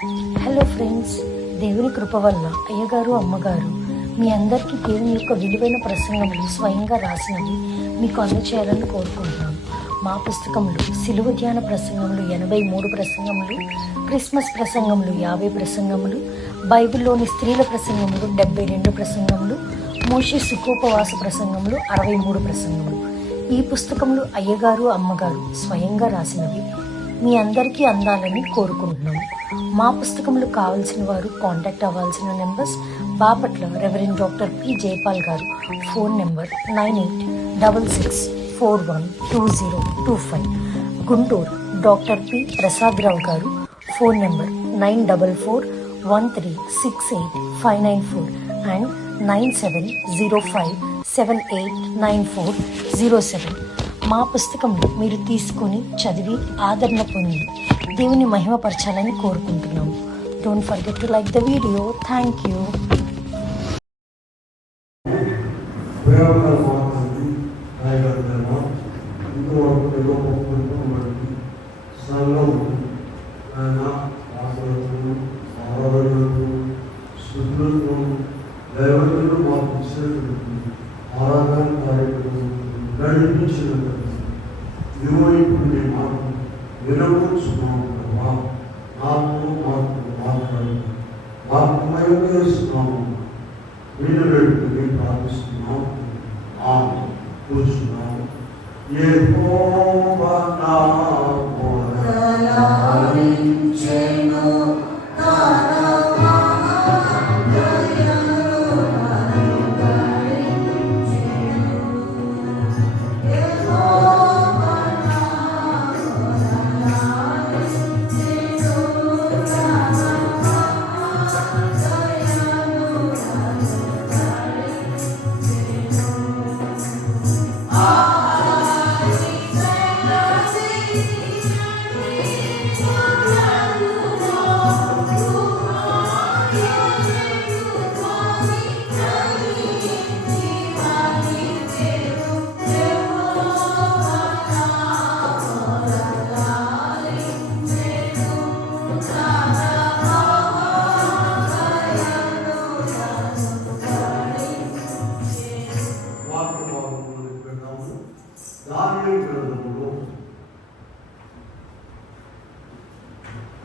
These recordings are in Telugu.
హలో ఫ్రెండ్స్, దేవుని కృప వల్ల అయ్యగారు అమ్మగారు మీ అందరికీ దేవుని యొక్క విలువైన ప్రసంగములు స్వయంగా రాసినవి మీకు అందచేయాలని కోరుకుంటున్నాను. మా పుస్తకంలో సిలువ ధ్యాన ప్రసంగములు 83 ప్రసంగములు, క్రిస్మస్ ప్రసంగములు 50 ప్రసంగములు, బైబిల్లోని స్త్రీల ప్రసంగములు 72 ప్రసంగములు, మోషే సుఖోపవాస ప్రసంగములు 63 ప్రసంగములు. ఈ పుస్తకములు అయ్యగారు అమ్మగారు స్వయంగా రాసినవి మీ అందరికీ అందాలని కోరుకుంటున్నాము. మా పుస్తకములు కావాల్సిన వారు కాంటాక్ట్ అవ్వాల్సిన numbers: Bapatla reverend doctor P Jayapal garu, phone number 9866412025. Guntur doctor P Prasad Rao garu, phone number 9413685994 and 9705789407. మా పుస్తకంలో మీరు తీసుకొని చదివి ఆదరణ పొంది దేవుని మహిమపరచాలని కోరుకుంటున్నాము. Don't forget to like the video. Thank you.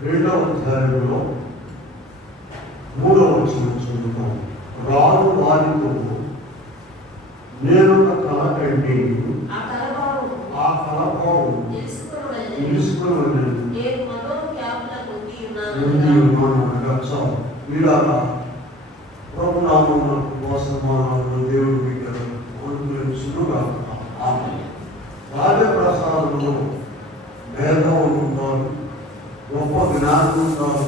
రెండవ అధ్యాయంలో 3వ వచనం చదువుతాం. రాను వారితో నేను కళ కంటే ఆ కలపావు తెలుసుకుని వీళ్ళగా ప్రభునామమున మోసమానాలు దేవుడి బిడ్డలు అనుగ్రహించునుగా. రాజప్రసాదంలో మేధావులు ఉంటారు, గొప్ప జ్ఞానం ఉంటారు,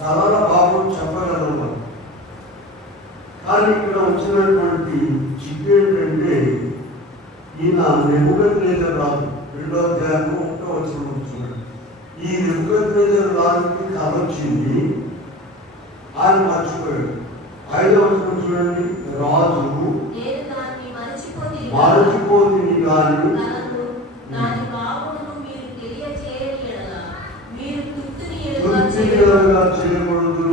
కళల భావం చెప్పగలరు. కానీ ఇక్కడ వచ్చినటువంటి చిక్కు ఏంటంటే ఈయన నెబుకద్నెజరు రాజు. 2వ అధ్యాయం 1వ వచనం చూడండి. ఈ నెబుకద్నెజరు రాజుకి కళ వచ్చింది, ఆయన మర్చిపోయాడు. 5వ వచనం చూడండి. రాజు మరచిపోతుంది కానీ చేయకూడదు,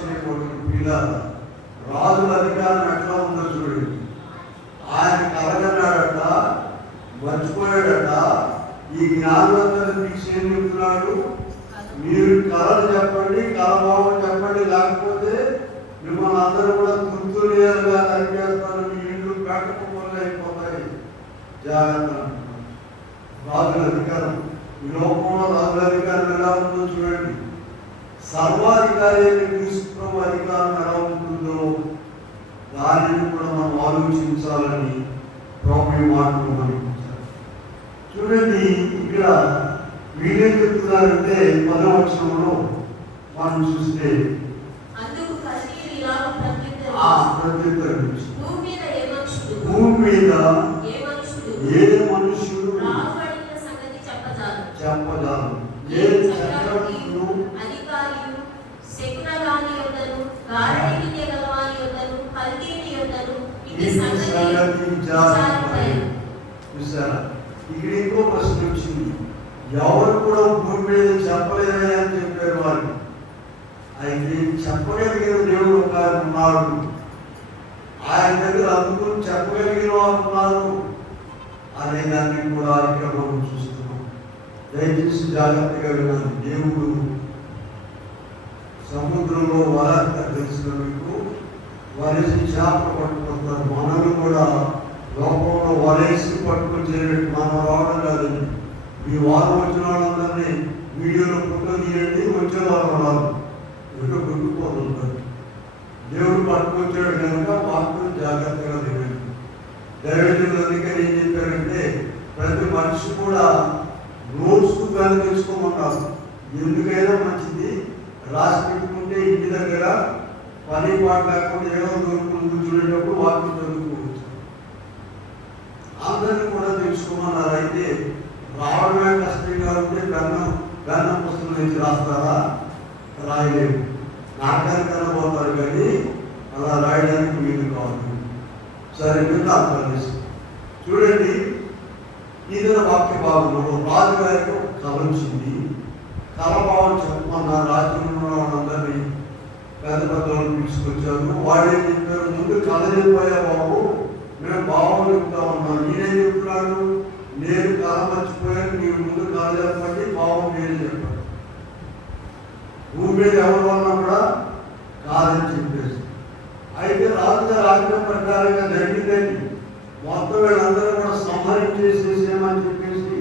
చేయకూడదు. రాజుల అధికారం ఎట్లా ఉందో చూడండి. ఆయన కలగన్నాడట, మర్చిపోయాడట. ఈ జ్ఞానులందరూ తీసి ఏం చెప్తున్నాడు? మీరు కళలు చెప్పండి, కళభావం చెప్పండి, లేకపోతే మిమ్మల్ని అందరూ కూడా తుర్తులేరుగా తగ్గిస్తాను, మీ ఇల్లు పెట్టకపోలే అయిపోతాయి, జాగ్రత్త. రాజుల అధికారం, ఈ లోకంలో రాజుల అధికారం ఎలా ఉందో చూడండి. సర్వాధికారి క్రీస్తు అధికారం ఎలా ఉంటుందో దానిని కూడా మనం ఆలోచించాలని ప్రభు మాటలు మనకు చూడండి. ఇక్కడ వీళ్ళేం చెప్తున్నారంటే 10వ వచనంలో మనం చూస్తే భూమి మీద ఏ మనుషుడు చెప్పజాలు, ఏ చక్రవర్తియు చూసారా? ఇక్కడ ఇంకో ప్రశ్న వచ్చింది. ఎవరు కూడా భూమి మీద చెప్ప జాగ్రత్తగా వినాలి. దేవుడు సముద్రంలో వల తెలిసిన మీకు వలేసి చేపలు పట్టుకుంటారు. మనల్ని కూడా లోకంలో వలేసి పట్టుకొచ్చేటట్టు మనం రావడం కాదండి. ఈ వారం వచ్చిన వాళ్ళందరినీ వీడియోలో ఫోటో తీయండి, వచ్చే వారం రాదు ఎన్నో గుర్తుపోతుంటారు. దేవుడు పట్టుకొచ్చాడు కనుక వాక్యం జాగ్రత్తగా తినండి. దైవజనులు అందుకని ఏం చెప్పారంటే ప్రతి మనిషి కూడా నోట్స్కు కానీ తెలుసుకోమంటారు. ఎందుకైనా మంచిది రాసి పెట్టుకుంటే ఇంటి దగ్గర పని పాట లేకుండా ఏదో దొరుకుతుంది చూడేటప్పుడు వాక్యం చదువుకోవచ్చు. అందరినీ కూడా తెలుసుకోమన్నారు. అయితే రావడమే కష్టంగా ఉంటే గన్నం పుస్తకం నుంచి రాస్తారా? రాయలేము. నాటకానికి అనబోతారు కానీ అలా రాయడానికి వీలు కావాలి. సరే మీద అర్థం చూడండి. ఈదన వాక్య భాగంలో రాజుగారికి కళ వచ్చింది. కళభావం చెప్పమన్న రాజ్యంలో వాళ్ళందరినీ పెద్ద పెద్దవాళ్ళు తీసుకొచ్చారు. వాళ్ళు ఏం చెప్పారు? ముందు కళ చెప్పాయా బాబు, మేము భావం చెప్తా ఉన్నాను. నేనేం చెప్తున్నాను? నేను కళ మర్చిపోయాను, మీరు ముందు కళ చెప్పండి, భావం నేను చెప్పాను. భూమి మీద ఎవరు వల్ల కూడా కాదని చెప్పేసి అయితే రాజుగారు ఆజ్ఞ ప్రకారంగా జరిగిందని మొత్తం వీళ్ళందరూ కూడా సంహరించేసేసేమని చెప్పేసి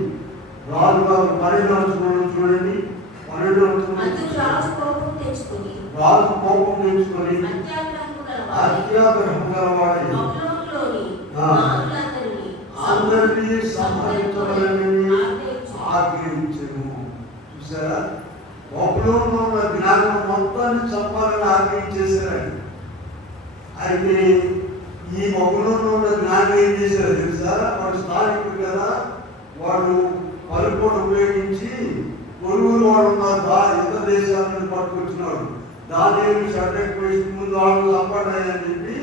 రాజుగారు 12వ వచనం చూడండి. 12వ వచనం రాజు కోపం తెచ్చుకొని అత్యాగ్రహం గలవాడై అందరినీ సంహరించవాలని ఆజ్ఞయించెను. చూసారా? బబులోనులో ఉన్న జ్ఞానం మొత్తాన్ని చంపాలని ఆజ్ఞయించేశారండి. అయితే ఈ బబులోనులో ఉన్న జ్ఞానం ఏం చేశారు తెలుసా? వాడు స్థానికుడు కదా, వాడు పలుకోడు ఉపయోగించి కొలువులు వాడు ఉన్నారు ఇతర దేశాల నుంచి పట్టుకొచ్చినాడు. దానిని షడ్డకు వేసి ముందు వాళ్ళు చంపడాయని చెప్పి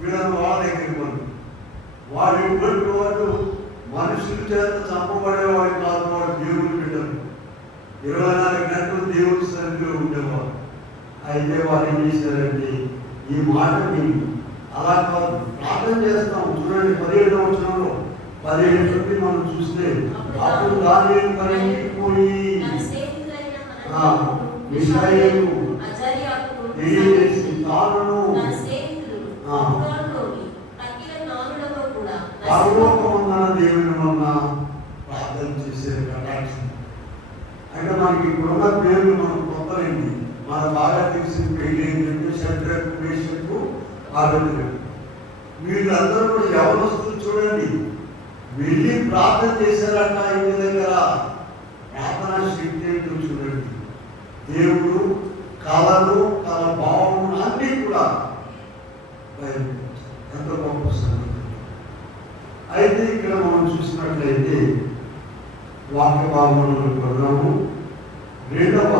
వీళ్ళని వాళ్ళ దగ్గరికి పండు. వాడు ఇటువంటి వాడు మనుషుల చేత చంపబడేవాడు కాదు. వాడు దేవుడు బిడ్డలు 24 గంటలు దేవుడి సన్నిధిలో ఉండేవాడు. అయితే వారు ఏం చేశారండి? ఈ మాట విని అలా కాదు ప్రార్థన చేస్తాం. చూడండి 17వ వచనంలో 17 నుండి మనం చూస్తే అప్పుడు దానియేలు కలగిపోయి మిషాయేలు తెలియజేసి తాను పరలోకమందున దేవుని వలన ప్రార్థన చేసే కటాక్షం. అంటే మనకి ఇప్పుడున్న పేర్లు మనకు కొత్తలేండి. మన బాగా తెలిసిన పేర్లు ఏంటంటే షడ్రక్, మేషకు, అబేద్నెగో. వీళ్ళందరూ కూడా యవనస్తులు చూడండి, వెళ్ళి ప్రార్థన చేశారట. ఇంటి దగ్గర ప్రార్థన శక్తి ఏంటో చూడండి. దేవుడు కళలు, కళ భావము అన్నీ కూడా ఎంత గొప్ప సంగతి. అయితే ఇక్కడ మనం చూసినట్లయితే వాక్య భాగంలో కొన్నాము 2వ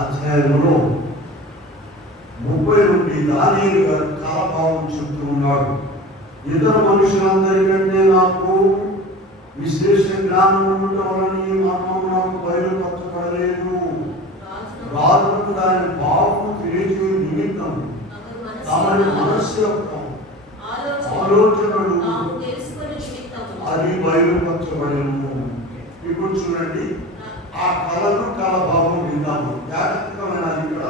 అధ్యాయంలో 30 నుండి దానియేలు గారు కళభావం చెప్తూ ఉన్నాడు. ఇతర మనుషులందరికంటే నాకు విశేష జ్ఞానం ఉండవాలని మర్మం నాకు బయలుపరచబడలేదు. రాజులకు దాని భావము తెలియజే నిమిత్తం తమ మనస్సు యొక్క ఆలోచనలు అది బయలుపరచబడను. ఇప్పుడు చూడండి, ఆ కళను కళ భావం విందాము జాగ్రత్తగా వినాలి. ఇక్కడ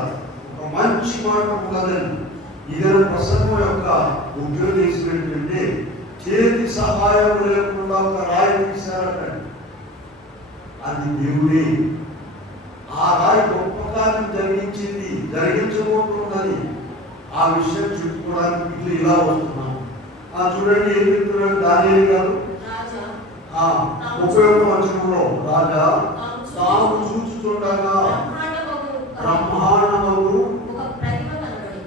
ఒక మంచి మాట ఉన్నదని ఇదన ప్రసంగం యొక్క ఉద్యోగం ఏంటంటే చేతి సహాయం లేకుండా ఒక రాయి తీశారటండి. అది దేవుడే. ఆ రాయి గొప్ప కార్యం జరిగించబోతున్నది. ఆ విషయం చెప్పుకోవడానికి ఇట్లా ఇలా వస్తున్నాం. చూడండి ఏం చెప్తున్నాడు దానియేలు గారు 30వ వచనంలో, రాజా తాము చూచుచుండగా బ్రహ్మాండమగు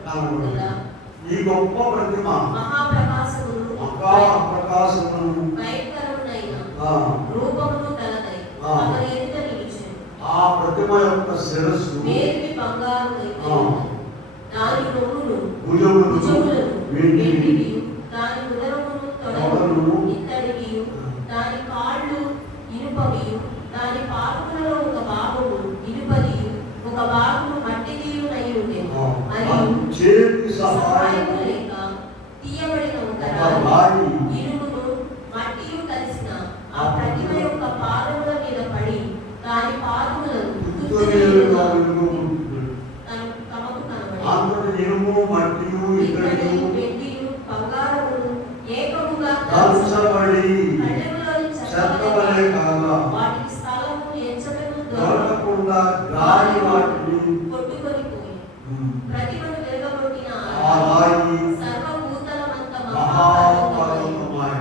కనబడి ఈ గొప్ప ప్రతిమ మహాప్రకాశమును ఆ ప్రతిమ యొక్క శిరస్సు భుజములు దాని కాళ్ళు ఇనుపవియు, దాని పాదములలో ఒక భాగము ఇనుపదియు, ఒక భాగము మట్టిదియునై ఉండెను. మరియు చేతి సహాయము లేక తీయబడిన ఒక రాయి ఇనుమును మట్టియు కలిసిన ఆ ప్రతిమ యొక్క పాదముల మీద పడి దాని పాదములను తుత్తునిలుగా వెలుగొందును. తమకు కనబడి అంతటి ఇనుము మట్టియు ఇత్తడియు వెండియు బంగారమును ఏకముగా కాల్చబడి కళ్ళెములోని చెత్తవలె కాగా వాటికి స్థలము ఎంచటను దొరకకుండా గాలి వాటిని కొట్టుకొని పోయి ప్రతిమను వెలుగగొట్టిన ఆ రాయి సర్వభూతలమంత మహాపర్వతమాయ.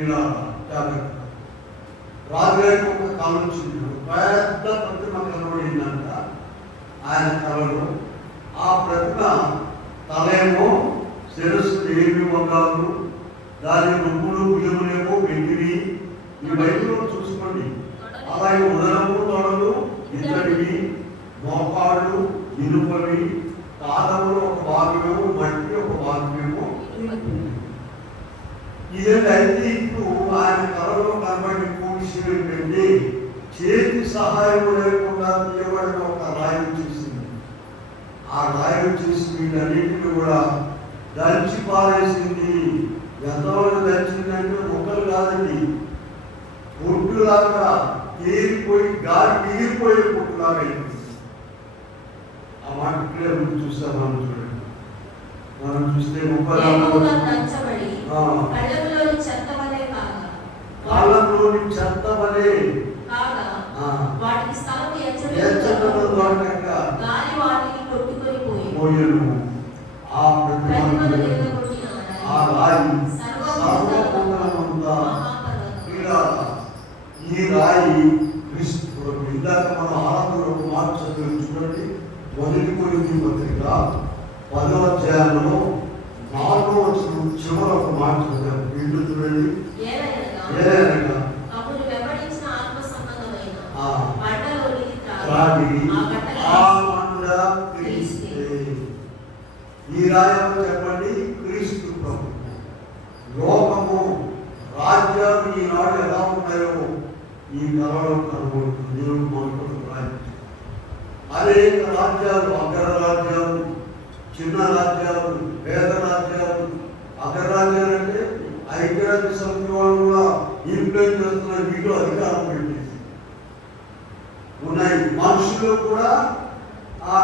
ఇలా జాగ్రత్త. రాజుగారికి ఒక కళ వచ్చింది. పెద్ద ప్రతిమ కనబడిందంట ఆయన కళలో. ఆ ప్రతిమ తలేమో శిరస్సు ఏమి బంగారు, దాని నువ్వులు బియ్యములేమో వెండివి. ఈ బైబిల్లో చూసుకోండి. అలాగే ఉదరము తొడలు ఇత్తడివి, మోకాళ్ళు ఇనుపవి, పాదములు ఒక భాగమేమో మట్టి, ఒక భాగమేమో ఇదేంటైతే ఇప్పుడు ఆయన కళలో కనబడి ఇంకో విషయం ఏంటంటే చేతి సహాయం లేకుండా తీయబడిన ఒక రాయి వచ్చేసింది. ఆ రాయి వచ్చేసి వీటన్నిటిని కూడా దంచి పారేసింది. ఎంతవరకు దంచిందంటే మొక్కలు కాదండి, పొట్టులాగా తేలిపోయి గాలి మిగిలిపోయే పొట్టులాగా అయిపోయింది. ఆ మాట ఇక్కడే ముందు చూస్తాం. మనం చూడండి, మనం చూస్తే ఏకముగా దంచబడి ఆ. కళ్ళెములోని చెత్తవలె కాగా కాలంలోని చెత్త వలె కాగా ఆ. వాటికి స్థలము ఎంచటము ఎంచటను దొరకక గాలి వాటిని కొట్టుకొని పోయి పోయెను. ఆ ప్రతిమను ప్రతిమను వెలుగగొట్టిన ఆ రాయి సర్వభూతలమంతా సర్వభూతలమంతా మహాపర్వతం. ఇలా ఈ రాయి క్రీస్తు. ఇందాక మనం ఆరాధనలో ఒక మాట చదివి చూడండి. మొదటి కొరింథీ పత్రిక 10వ అధ్యాయంలో 4వ వచనం చివర ఒక మాట చదివాం. ఇంటి చూడండి. ఏదైనా అప్పుడు వెంబడించిన ఆత్మ సంబంధమైన ఆ. బండలోని త్రాగి ఆ గడ్డల ఆ మండ క్రీస్తే. ఈ రాయము చెప్పండి, క్రీస్తు ప్రభు. లోకము రాజ్యాలు ఈనాడు ఎలా ఉన్నాయో ఈ కళలో కనబడుతుంది. దేవుడు మనకు రాజ్యం అనేక రాజ్యాలు, అగ్రరాజ్యాలు, చిన్న రాజ్యాలు, పేద రాజ్యాలు. అగ్రరాజ్యాలు అంటే ఐక్యరాజ్య సమితి వాళ్ళు కూడా ఇన్ఫ్లుయెన్స్ చేస్తున్న వీటిలో అధికారం పెట్టేసి ఉన్నాయి. మనుషులు కూడా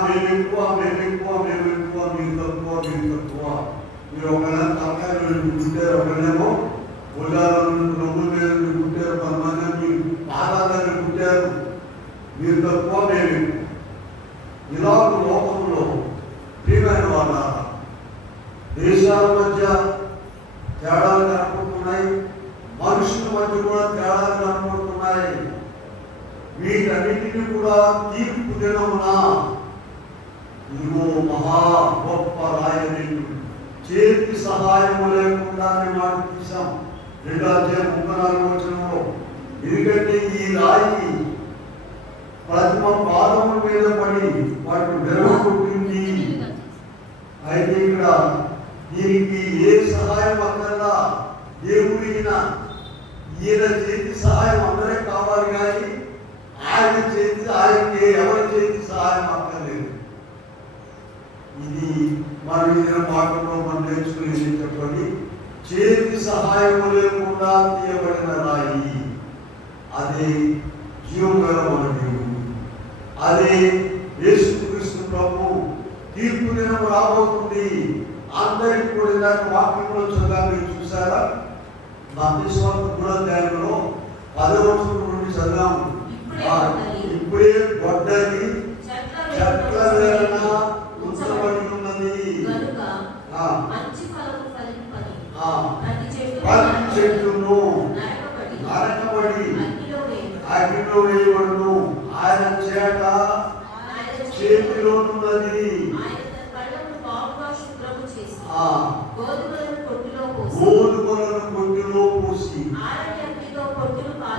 మేము ఎక్కువ, మేము ఎక్కువ, మేము ఎక్కువ, మీరు తక్కువ, మీరు తక్కువ. మీరు ఒకళ్ళ తలకాయలు గుంటారు, ఒకళ్ళేమో భుజాలను రొమ్ము మీద గుంటారు, కొంతమంది మీరు పాదాలను గుంటారు, మీరు తక్కువ, మేము ఎక్కువ. ఇలా లోకంలో ప్రియమైన వాళ్ళ దేశాల మధ్య తేడాలు కనపడుతున్నాయి, మనుషుల మధ్య కూడా తేడాలు కనపడుతున్నాయి. వీటన్నిటిని కూడా తీర్పు దినమున ఇదిగో మహా గొప్ప రాయని చేతి సహాయము లేకుండా మాట తీసాం. 2వ అధ్యాయం 34వ వచనంలో. ఎందుకంటే ఈ రాయి ప్రతిమ పాదముల మీద పడి వాటిని వెరగొట్టింది. అయితే ఇక్కడ దీనికి ఏ సహాయం అక్కర్లా. దేవుడిన ఈయన చేతి సహాయం అందరే కావాలి, కానీ ఆయన చేతి ఆయనకి ఎవరి చేతి సహాయం అక్కర్లేదు. ఇది మనం ఇదే మాటలో మనం నేర్చుకునేది చెప్పండి. చేతి సహాయం లేకుండా తీయబడిన రాయి అదే జీవం గల మన దేవుడు. అదే యేసుక్రీస్తు ప్రభు. తీర్పు దినం రాబోతుంది. అందరికి కూడా ఇలాంటి వాక్యంలో చదివా. మీరు చూసారా? మత్తయి సువార్త 3వ అధ్యాయంలో 10వ వచనం నుండి చదివాము. ఇప్పుడే గొడ్డలి చెట్ల వేళన ఉంచబడి ఉన్నది ప్రతి చెట్టును నరకబడి అగ్నిలో వేయబడును. ఆయన చేట చేతిలోనున్నది. గోధుమలను కొట్టులో పోసి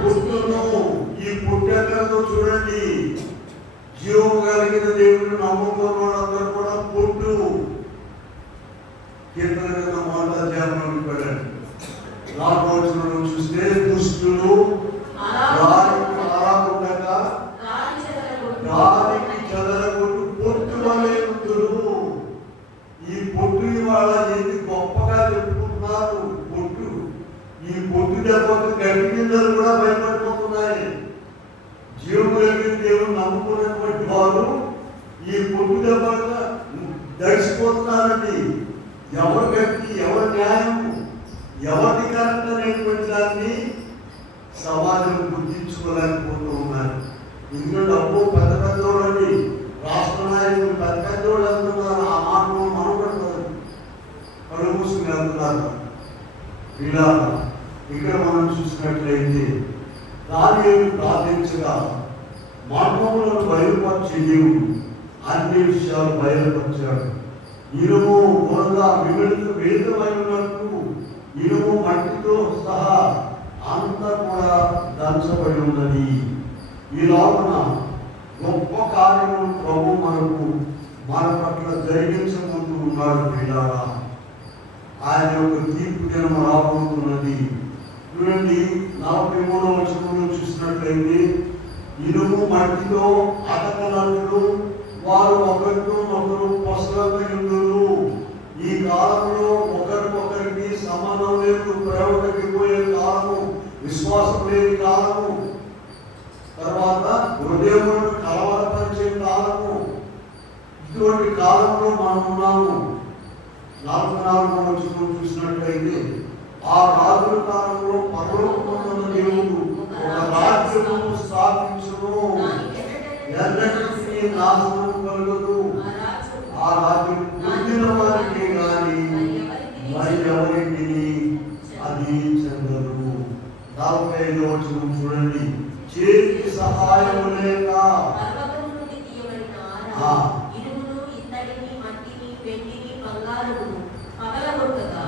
పుట్టును. ఈ పుట్టెక్కలతో చూడండి, జీవం కలిగిన దేవుడిని నమ్ముకున్న వాళ్ళందరూ కూడా పుట్టు. కీర్తన కింద మొదటి అధ్యాయంలో వెళ్ళండి. 4వ వచనంలో చూస్తే దుష్టులు గాలికి చెదరగొట్టు పొట్టు వలె ఉందురు. ఈ పొట్టు ఇవాళ ఏంటి గొప్పగా చెప్పుకుంటున్నారు. పొట్టు, ఈ పొట్టు దెబ్బకు గడ్డి గింజలు కూడా భయపడిపోతున్నాయి. జీవం కలిగిన కొట్టు దెబ్బగా దడిసిపోతున్నారండి. ఎవరు గట్టి, ఎవరు న్యాయం, ఎవరిది కరెక్ట్ అనేటువంటి దాన్ని సమాజం గుర్తించుకోలేకపోతూ ఉన్నారు. ఇందులో డబ్బు పెద్ద పెద్దోళ్ళని, రాష్ట్ర నాయకులు పెద్ద పెద్దోళ్ళు వెళ్తున్నారు. ఆ మాటలు మనపడతారు, కళ్ళు మూసుకుని వెళ్తున్నారు. ఇలా ఇక్కడ మనం చూసినట్లయితే దానియేలు ప్రార్థించగా మార్గములను బయలుపరిచే దేవుడు అన్ని విషయాలు బయలుపరిచాడు. ఇనుము మూలంగా వేదమైనట్టు ఇనుము మట్టితో సహా అంతా కూడా దంచబడి ఉన్నది. ఈ లోపల గొప్ప కార్యము ప్రభు మన పట్ల జరిగించబోతూ ఉన్నాడు. పిల్లారా, ఆయన యొక్క తీర్పు దినం రాబోతున్నది. చూడండి, 43వ వచనంలో చూసినట్లయితే ఇనుము మట్టితో అతకనట్లు వారు ఒకరితో ఒకరు పొసలయుందురు. ఈ కాలంలో ఒకరికొకరికి సంబంధం లేదు, ప్రేమ తగ్గిపోయే కాలము, విశ్వాసం లేని కాలము, తర్వాత హృదయములను కలవరపరిచే కాలము. ఇటువంటి కాలంలో మనం ఉన్నాము. 44వ వచనం చూసినట్లయితే ఆ రాజుల కాలంలో పరలోకమున్న దేవుడు ఒక రాజ్యము స్థాపించును, ఎన్నటికీ నాశనం కలుగదు. ఆ రాజ్యం పొందిన వారికి కానీ మరి ఎవరికి అది చెందదు. 45వ వచనం చూడండి, చేతికి సహాయం లేక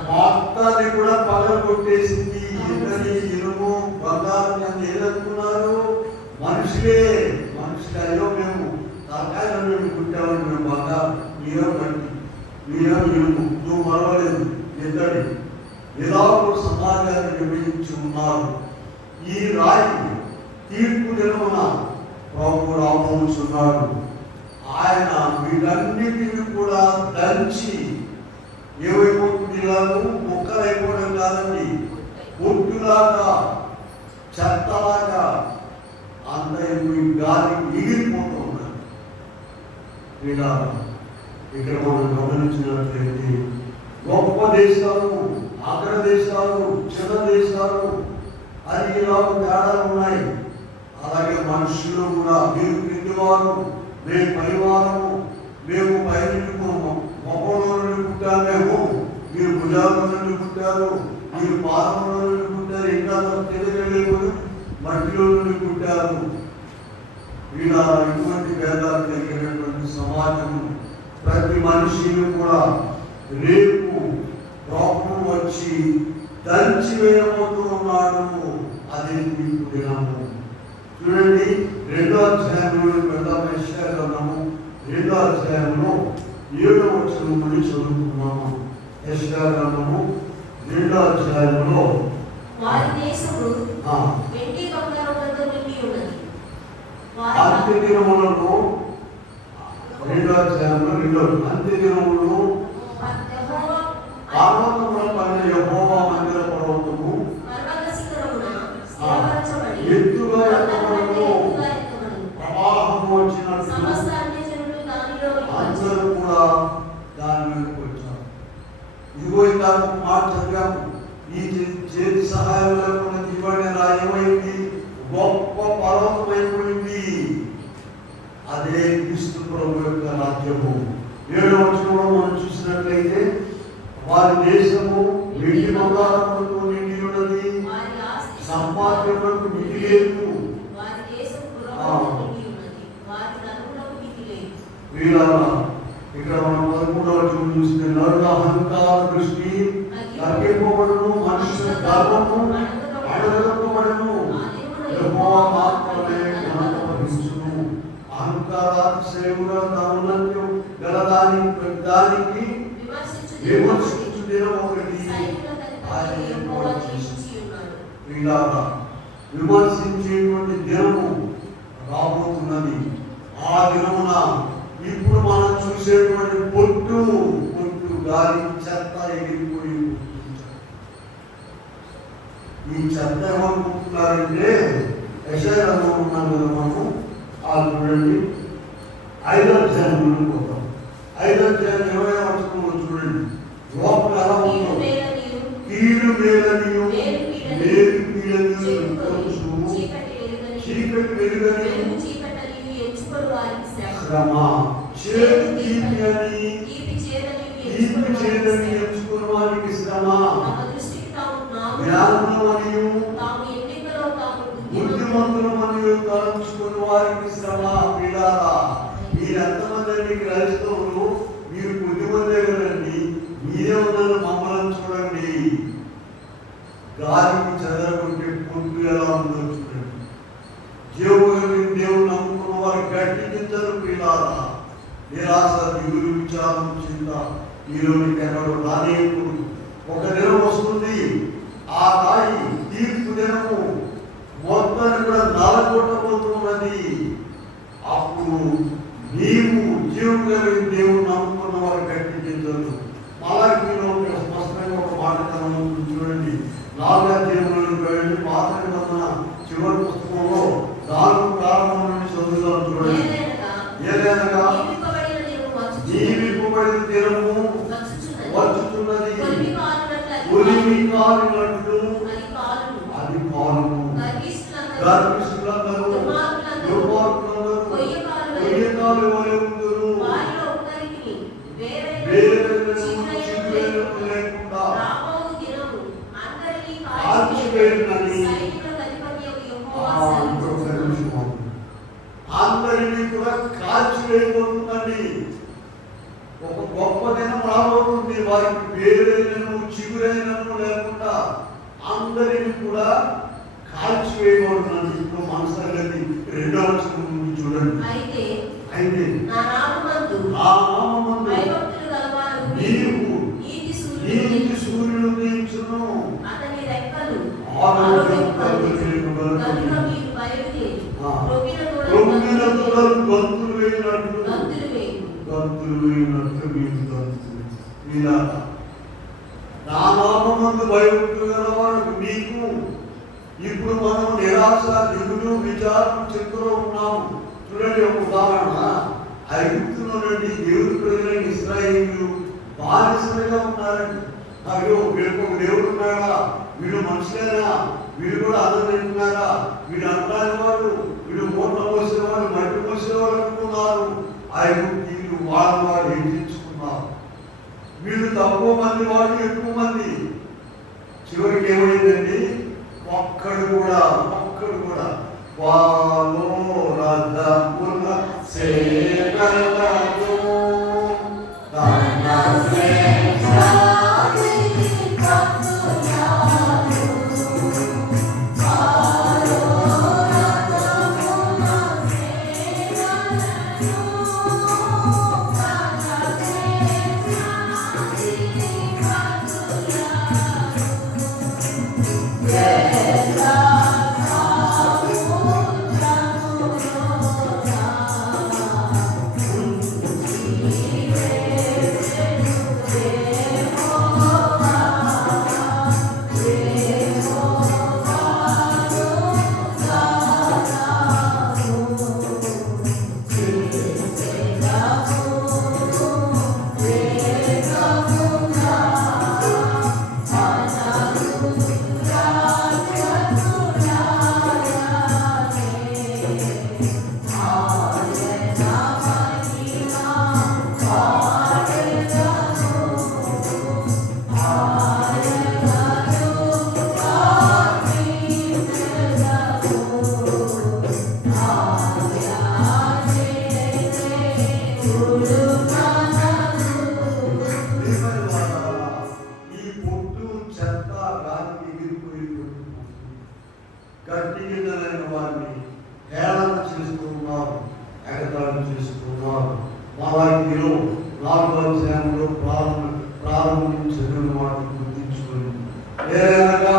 మొత్తాన్ని కూడా పగలగొట్టేసింది. ఇతని ఇనుము బంగారం అని ఏదనుకున్నారు? మనుషులే. అయ్యో మేము తలకాయలు మేము కుట్టామని, మేము బంగారం, మీరో మట్టి, మీరో ఇనుము, నువ్వు మరవలేదు ఇతడి ఇలాగూ సమాజాన్ని విభజించి ఉన్నారు. ఈ రాయి తీర్పు దినమున ప్రభు రాబోతున్నాడు. ఆయన వీటన్నిటిని కూడా దంచి ఏమైపోతున్నాడు? ముక్కలైపోవడం కాదండి, పొట్టులాగా, చెత్తలాగా అందరి గాలి ఎగిరిపోతూ ఉన్నారు. ఇలా ఇక్కడ మనం గమనించినట్లయితే గొప్ప దేశాలు, అగ్ర దేశాలు, చిన్న దేశాలు అని ఇలా తేడాలు ఉన్నాయి. అలాగే మనుషులు కూడా మీరు క్రింది వారు, మేము పైవారము, మేము పైన మొహంలో నుండి పుట్టాము, మీరు భుజాల నుండి పుట్టారు, మీరు పాదంలో నుండి పుట్టారు, ఇంకా తెలియలేకపోయి మట్టిలో నుండి పుట్టారు. ఇలా ఇటువంటి భేదాలు కలిగినటువంటి సమాజము, ప్రతి మనిషిని కూడా రేపు ప్రభు వచ్చి దంచి వేయబోతూ ఉన్నాడు. అదే తీర్పు దినము. చూడండి, 2వ అధ్యాయంలో వెళ్దాం. యెషయా గ్రంథము 2వ అధ్యాయంలో 7వ వచనం నుండి చదువుకున్నాము. యెషయా గ్రంథము 2వ అధ్యాయంలో వారి దేశము వెండి బంగారములతో నిండి ఉన్నది. అంత్య దినములలో 2వ అధ్యాయంలో అంత్య దినములలో పర్వతముల పైన యెహోవా మందిర పర్వతము ఎత్తుగా ఎత్తబడును, ప్రవాహము వచ్చినట్లు అందరూ కూడా దాని మీదకి వచ్చారు. ఇదిగో ఇందాక మాట చదివాము, ఈ చేతి సహాయం లేకుండా ఇవ్వని ఏమైంది? గొప్ప పర్వతం అయిపోయింది. అదే క్రీస్తు ప్రభు యొక్క రాజ్యము. 7వ వచనంలో మనం చూసినట్లయితే వారి దేశము వెండి బంగారములతో నిండి ఉన్నది, సంపాద్యములకు మితి లేదు. ఇక్కడ మనం 13వ వచనం చూస్తే నరుల అహంకార దృష్టి తగ్గిపోబడును, మనుషుల గర్వము అడగకపోబడును, యెహోవా మాత్రమే ఘనతపరుచును. అహంకారాతిశయముగా తానున్నట్టు గలదానికి ప్రతిదానికి విమర్శించు దినం ఒకటి ఆయన విమర్శించేటువంటి దినము రాబోతున్నది. ఆ దినమున ఇప్పుడు మనం చూసేటువంటి పొట్టు గాలి చెత్త ఎగిరిపోయి, ఈ చెత్త ఏమనుకుంటున్నారంటే యెషయా గ్రంథంలో ఉన్నాం కదా మనము. చూడండి 5వ అధ్యాయంలో పోతాం. 5వ అధ్యాయం 20వ వచనంలో చూడండి. లోపల ఎలా ఉందో కీడు మేలనియు మేలు కీడనియు చీకటి వెలుగనియు శ్రమ చేదు తీపి అని తీపి చేదని ఎంచుకున్న వారికి శ్రమ జ్ఞానమనియు బుద్ధిమంతులమనియు తలంచుకున్న వారికి శ్రమ. పిల్లారా, మీరెంతమంది క్రైస్తవులు, మీరు బుద్ధిమంతే కదండి, మీరే ఉన్నది మమ్మల్ని చూడండి. గాలికి చెదరగొట్టే పొట్టు ఎలా ఉందో చూడండి. దేవుడు నమ్ముకున్న వారు గట్టించరు. పిల్లారా, నిరాశ దిగులు విచారం చింత మీలోనికి ఎన్నడూ రానియకూడదు. ఒక దినం వస్తుంది, ఆ రాయి తీర్పు దినము మొత్తాన్ని కూడా నలగొట్టబోతున్నది. అప్పుడు నీవు జీవం కలిగిన దేవుడు నమ్ముకున్న వారు గట్టించరు. మలాఖీలో స్పష్టంగా ఒక మాట కనబడుతుంది చూడండి. 4వ అధ్యాయంలోకి వెళ్ళి పాత నిబంధన చివరి పుస్తకంలో 4 ప్రారంభం నుండి చదువుతాం చూడండి. ఏదైనా జీవింపబడిన దినము వచ్చుతున్నది, ఉలిమి కాలినట్లు అది కాలును. గర్భిష్ఠులందరూ దుర్మార్గులందరూ కొయ్యకాలు వలె ఉందురు. లేకుండా అందరినీ కూడా కాల్చివేయబోతుందండి. ఒక గొప్ప దినం రాబోతుంది. వారికి పేరైనను చిగురైనను లేకుండా అందరినీ కూడా కాల్చివేయబోతుందండి. ఇప్పుడు మన సంగతి 2వ వచనం చూడండి. అయితే నా నామమందు నీవు నీతి సూర్యుడు ఉదయించును, అతని రెక్కలు గంతులు వేయినట్లు మీరు గంతులు. ఇలా నా నామమందు భయభక్తులు గలవాడు మీకు. ఇప్పుడు మనం నిరాశ దిగులు విచారం చింతలో ఉన్నాము. చూడండి, ఒక ఉదాహరణ. ఐగుప్తులో నుండి దేవుడి ప్రజలైన ఇశ్రాయేలీయులు బానిసలుగా ఉన్నారండి. అయ్యో, వీళ్ళకు ఒక దేవుడు ఉన్నాడా, వీళ్ళు మనుషులేనా, వీళ్ళు కూడా ఆనందింటున్నారా, వీళ్ళు అంటారు వాళ్ళు, వీళ్ళు మూట పోసిన వాళ్ళు, మట్టి పోసిన వాళ్ళు అనుకున్నారు. ఐగుప్తీయులు వాళ్ళు హెచ్చించుకున్నారు. వీళ్ళు తక్కువ మంది, వాళ్ళు ఎక్కువ మంది. చివరికి ఏమైందండి, ఒక్కడు కూడా వాళ్ళు రథముల సేనలను గట్టిగిన వారిని హేళన చేస్తున్నారు, ఎగతాళి చేస్తున్నారు. మలాఖీలో 4వ అధ్యాయంలో ప్రారంభించిన వాటిని గుర్తించుకొని, ఏదనగా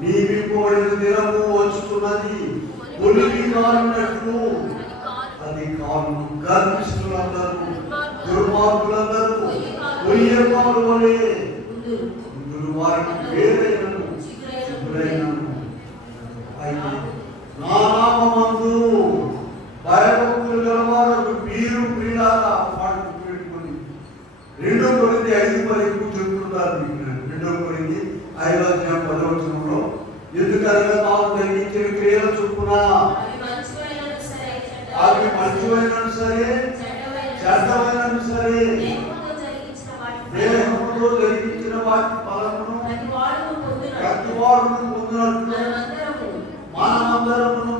నియమింపబడిన దినము వచ్చుతున్నది, ఉలిమి కాలినట్లు అది కాలును. గర్భిష్ఠులందరూ దుర్మార్గులందరూ కొయ్యకాలు వలె ఉందురు. వారికి పేరైనను చిగురైనను. అయితే నా నామమందు భయభక్తులు గలవారు మీరు మంచివైన సరే చెడ్డమైన సరే దేహముతో జరిగించిన వాటి ఫలమును ప్రతివాడును పొందినట్లు మనమందరము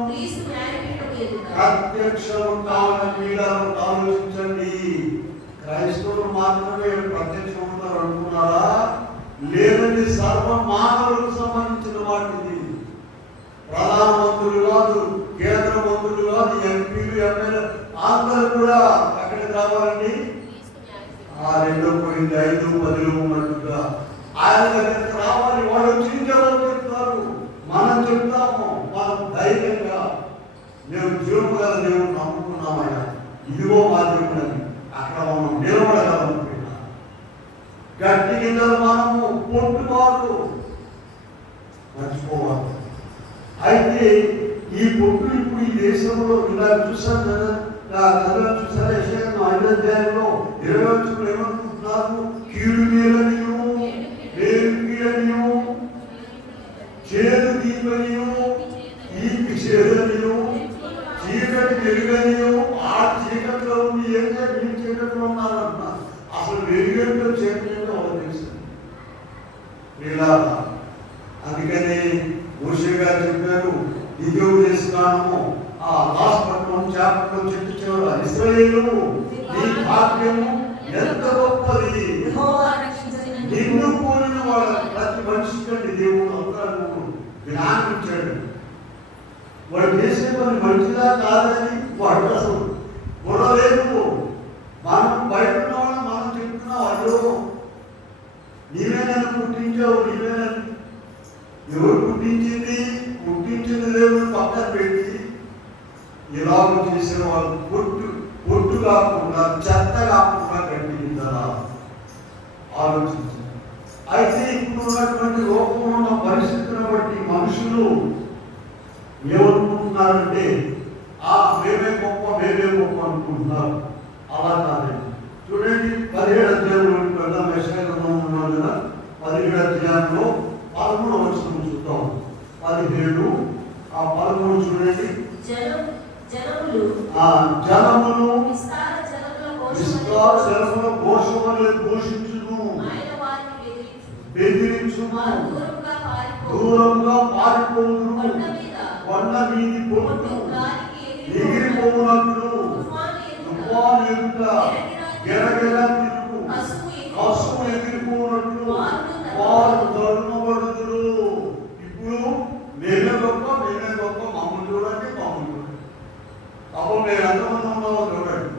ప్రత్యక్షము కావాలని మీరు ఆలోచించండి. క్రైస్తవులు మాత్రమే ప్రత్యక్షమవుతారు అనుకున్నారా? లేదండి, సర్వ మానవులకు సంబంధించిన వాటిది. ప్రధానమంత్రులు కాదు, కేంద్ర మంత్రులు కాదు, ఎంపీలు, ఎమ్మెల్యే అందరూ కూడా ఎక్కడికి రావాలండి? 2.5-10 ఉన్నట్టుగా ఆయన దగ్గరికి రావాలి. వాళ్ళు చింతలు చెప్తారు, మనం చెప్తాము. మనం ధైర్యంగా మేము జీవము గల దేవుడు నమ్ముకున్నామయ్యా, ఇదిగో మా దేవుడని అక్కడ మనం నిలబడగలనుకున్నా. గట్టి గింజలు మనము పొట్టుబాటు మర్చిపోవాలి. అయితే ఈ పొట్టు ఇప్పుడు ఈ దేశంలో ఇలా చూసాను కదా, చూసారా? యెషయా 5 20 ఏమనుకుంటున్నారు? కీడు మేలనియు, మేలు కీడనియు, చేదు దీపనియు, ఈ చేదనియు, చీకటి వెలుగనియు. ఆ చీకటిలో ఉంది ఏం చేయాలి? ఈ చీకటిలో ఉన్నారన్న అసలు వెలుగంటో చీకటిలో తెలుసు. ఇలా అందుకని మోషే గారు చెప్పారు, దివ్యోపదేశకాండము ఆ దాసపట్నం చాపట్లో చెట్టు చివర, ఇశ్రాయేలు నీ భాగ్యము ఎంత గొప్పది, నిన్ను కూలిన వాళ్ళ ప్రతి మనిషికండి దేవుడు అవతారము జ్ఞానం ఇచ్చాడు. వాడు చేసే పని మంచిదా కాదని వాడు అసలు బుర్రలేదు. మనం బయట ఉన్న వాళ్ళు మనం చెప్తున్నాం, అయ్యో నీవే నన్ను పుట్టించావు, నీవే నన్ను. ఎవరు పుట్టించింది? పుట్టించింది దేవుడు పక్కన పెట్టి ఇలాగ చేసిన వాళ్ళు పొట్టు కాకుండా చెత్త కాకుండా కట్టించారా? ఆలోచించారు. అయితే ఇప్పుడు ఉన్నటువంటి లోకంలో ఉన్న పరిస్థితులను బట్టి మనుషులు ఏమనుకుంటున్నారంటే మేమే గొప్ప అనుకుంటున్నారు. అలా కాదండి. చూడండి, 17 అధ్యాయంలో వెళ్దాం. యెషయా గ్రంథం ఉన్నాం కదా, 17 అధ్యాయంలో 13వ వచనం చూద్దాం. 17 13 చూడండి. జనములు విస్తార జలముల ఘోషములే ఘోషించును, బెదిరించును, దూరంగా పారిపోవును, కొండ మీది పొట్టు ఎగిరిపోవునట్లు, తుఫాను ఎదుట గెరగెర తిరుగు, కసువు ఎగిరిపోవునట్లు వారు తరుమబడుదురు. ఇప్పుడు మేమే గొప్ప మమ్మల్ని చూడండి, అప్పుడు మీరు ఎంతమంది ఉన్నామో చూడండి.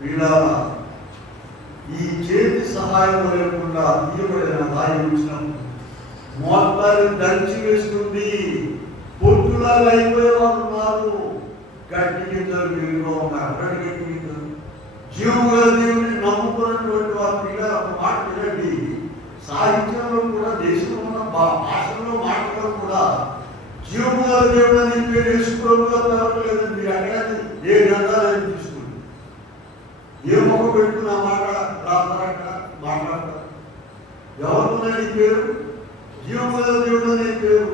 వీళ్ళ ఈ చేతి సహాయం లేకుండా తీయబడిన రాయి వచ్చినప్పుడు మొత్తాన్ని దంచి వేస్తుంది. పొట్టులాగా అయిపోయేవారు ఉన్నారు. గట్టి గింజలు వీళ్ళలో ఉన్నారు. గట్టి గింజలు జీవముల దేవుడిని నమ్ముకున్నటువంటి వారు పిల్లలు ఒక మాట వినండి. సాహిత్యంలో కూడా, దేశంలో ఉన్న భాషల్లో మాటల్లో కూడా జీవముల దేవుడు అని పేరు వేసుకోవడంలో తరగలేదండి. మీరు అక్కడ ఏ గ్రంథాలని తీసుకుంది, ఏ మొక్క పెట్టుకున్న మాట రాస్తారట, మాట్లాడతారు. ఎవరున్నాడు ఈ పేరు? జీవముల దేవుడు అనే పేరు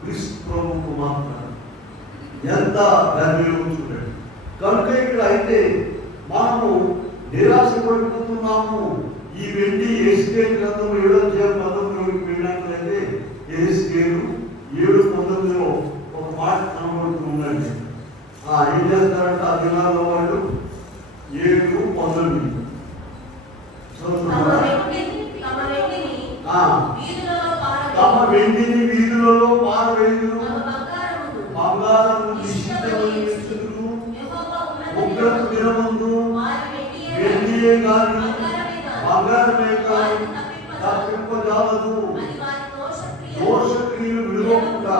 క్రీస్తు ప్రభువుకు మాత్రం. ఎంత ధన్యులు చూడండి. కనుక ఇక్కడ అయితే మనము నిరాశ పడిపోతున్నాము. ఈ వెండి ఎస్కేల్ గ్రంథం 7వ అధ్యాయం 19 వెళ్ళినట్లయితే ఎస్కేలు 7:19 ఒక మాట కనబడుతుందండి. ఏం చేస్తారంటే ఆ దినాల్లో వాళ్ళు 7:19 తమ వెండిని వీధులలో పారవేయుదురు, బంగారము నిశ్చితమనిచ్చుదురు. ఉగ్రత దినమందు వెండియే కాని బంగారమే కాని తప్పింపజాలదు. దోషక్రియలు విలువకుండా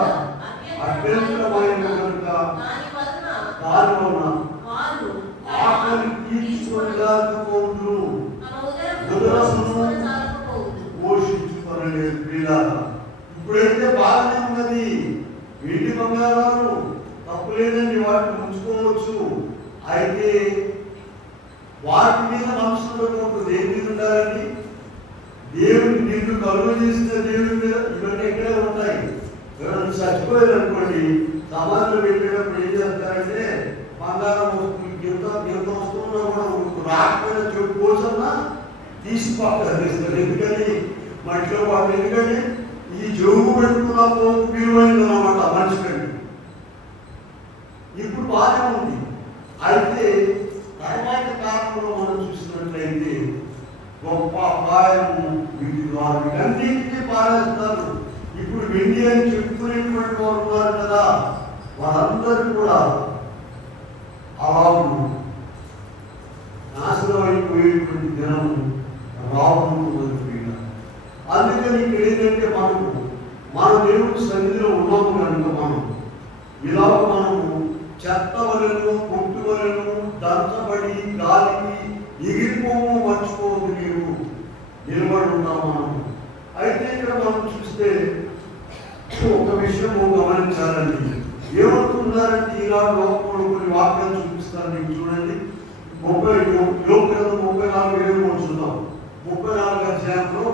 అభ్యంతరమైన కనుక దాని వలన ఆకలి తీర్చుకోలేకపోదురు, ఉదరసును పోషించుకోలేదు. ఇప్పుడైతే బాగానే ఉన్నది. వెండి బంగారాలు తప్పులేదండి, వాటిని ఉంచుకోవచ్చు. అయితే వాటి మీద మనసులో దేని మీద ఉండాలండి? దేవుడికి నిన్ను కలుగు చేసిన దేవుడి మీద. ఇవన్నీ ఎక్కడే ఉంటాయి. ఎవరైనా చచ్చిపోయారు అనుకోండి, సమాధిలో వెళ్ళేటప్పుడు ఏం చేస్తారంటే బంగారం వస్తువులు రాకపోయినా చెడు కోసన్నా తీసి పక్కన తీస్తారు. ఎందుకని మట్టిలో పాటు, ఎందుకని ఈ చెవు పెట్టుకున్న పోపు విలువైంది అన్నమాట మనిషికండి. ఇప్పుడు బాగానే ఉంది. అయితే తర్వాత కాలంలో మనం చూసినట్లయితే గొప్ప అపాయము వీటి ద్వారా వీటన్నింటినీ పారేస్తారు. ఇప్పుడు వెండి అని చెప్పుకునేటువంటి వారు ఉన్నారు కదా, వాళ్ళందరూ కూడా అలాగే నాశనం అయిపోయేటువంటి దినం రాబోతున్నది. అందుకని ఇక్కడ ఏంటంటే మన దేవుడి సన్నిధిలో ఉన్నాము కనుక ఇలా మనము చెత్త వలెను, పొట్టు వలెను దంచబడి గాలికి ఎగిరిపోము మర్చిపోదు నీవు నిలబడి ఉన్నాం మనం. అయితే ఇక్కడ మనం చూస్తే ఒక విషయం గమనించాలండి. ఏమవుతున్నారంటే ఈనాడు లోపల కొన్ని వాక్యాలు చూపిస్తాను మీకు. చూడండి, 34 చూద్దాం. 34 అధ్యాయంలో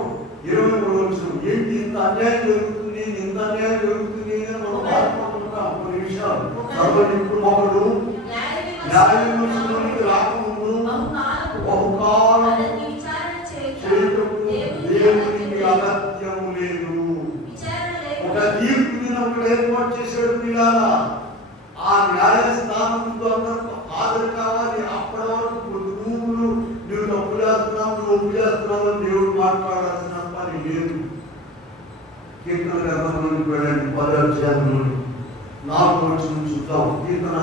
23 వచ్చిన ఏంటి ఇంత అన్యాయం జరుగుతుంది, ఇంత అన్యాయం జరుగుతుంది అని మనం బాధపడుతుంటాం. కొన్ని విషయాలు ఇప్పుడు ఒకడు న్యాయవిమర్శలోనికి రాకముందు బహుకాలం దేవునికి అగత్యము లేదు. ఒక తీర్పు దినప్పుడు ఏర్పాటు చేసాడు పిల్లారా. ఆ న్యాయస్థానంతో అందరూ హాజరు కావాలి. అప్పటి వరకు భూములు నువ్వు తప్పు చేస్తున్నావు, నువ్వు ఒప్పు చేస్తున్నావు అని దేవుడు మాట్లాడాల్సిన పని లేదు. కీర్తన గ్రంథంలోకి వెళ్ళండి, 10వ అధ్యాయంలో 4వ వచనం చూద్దాం. కీర్తన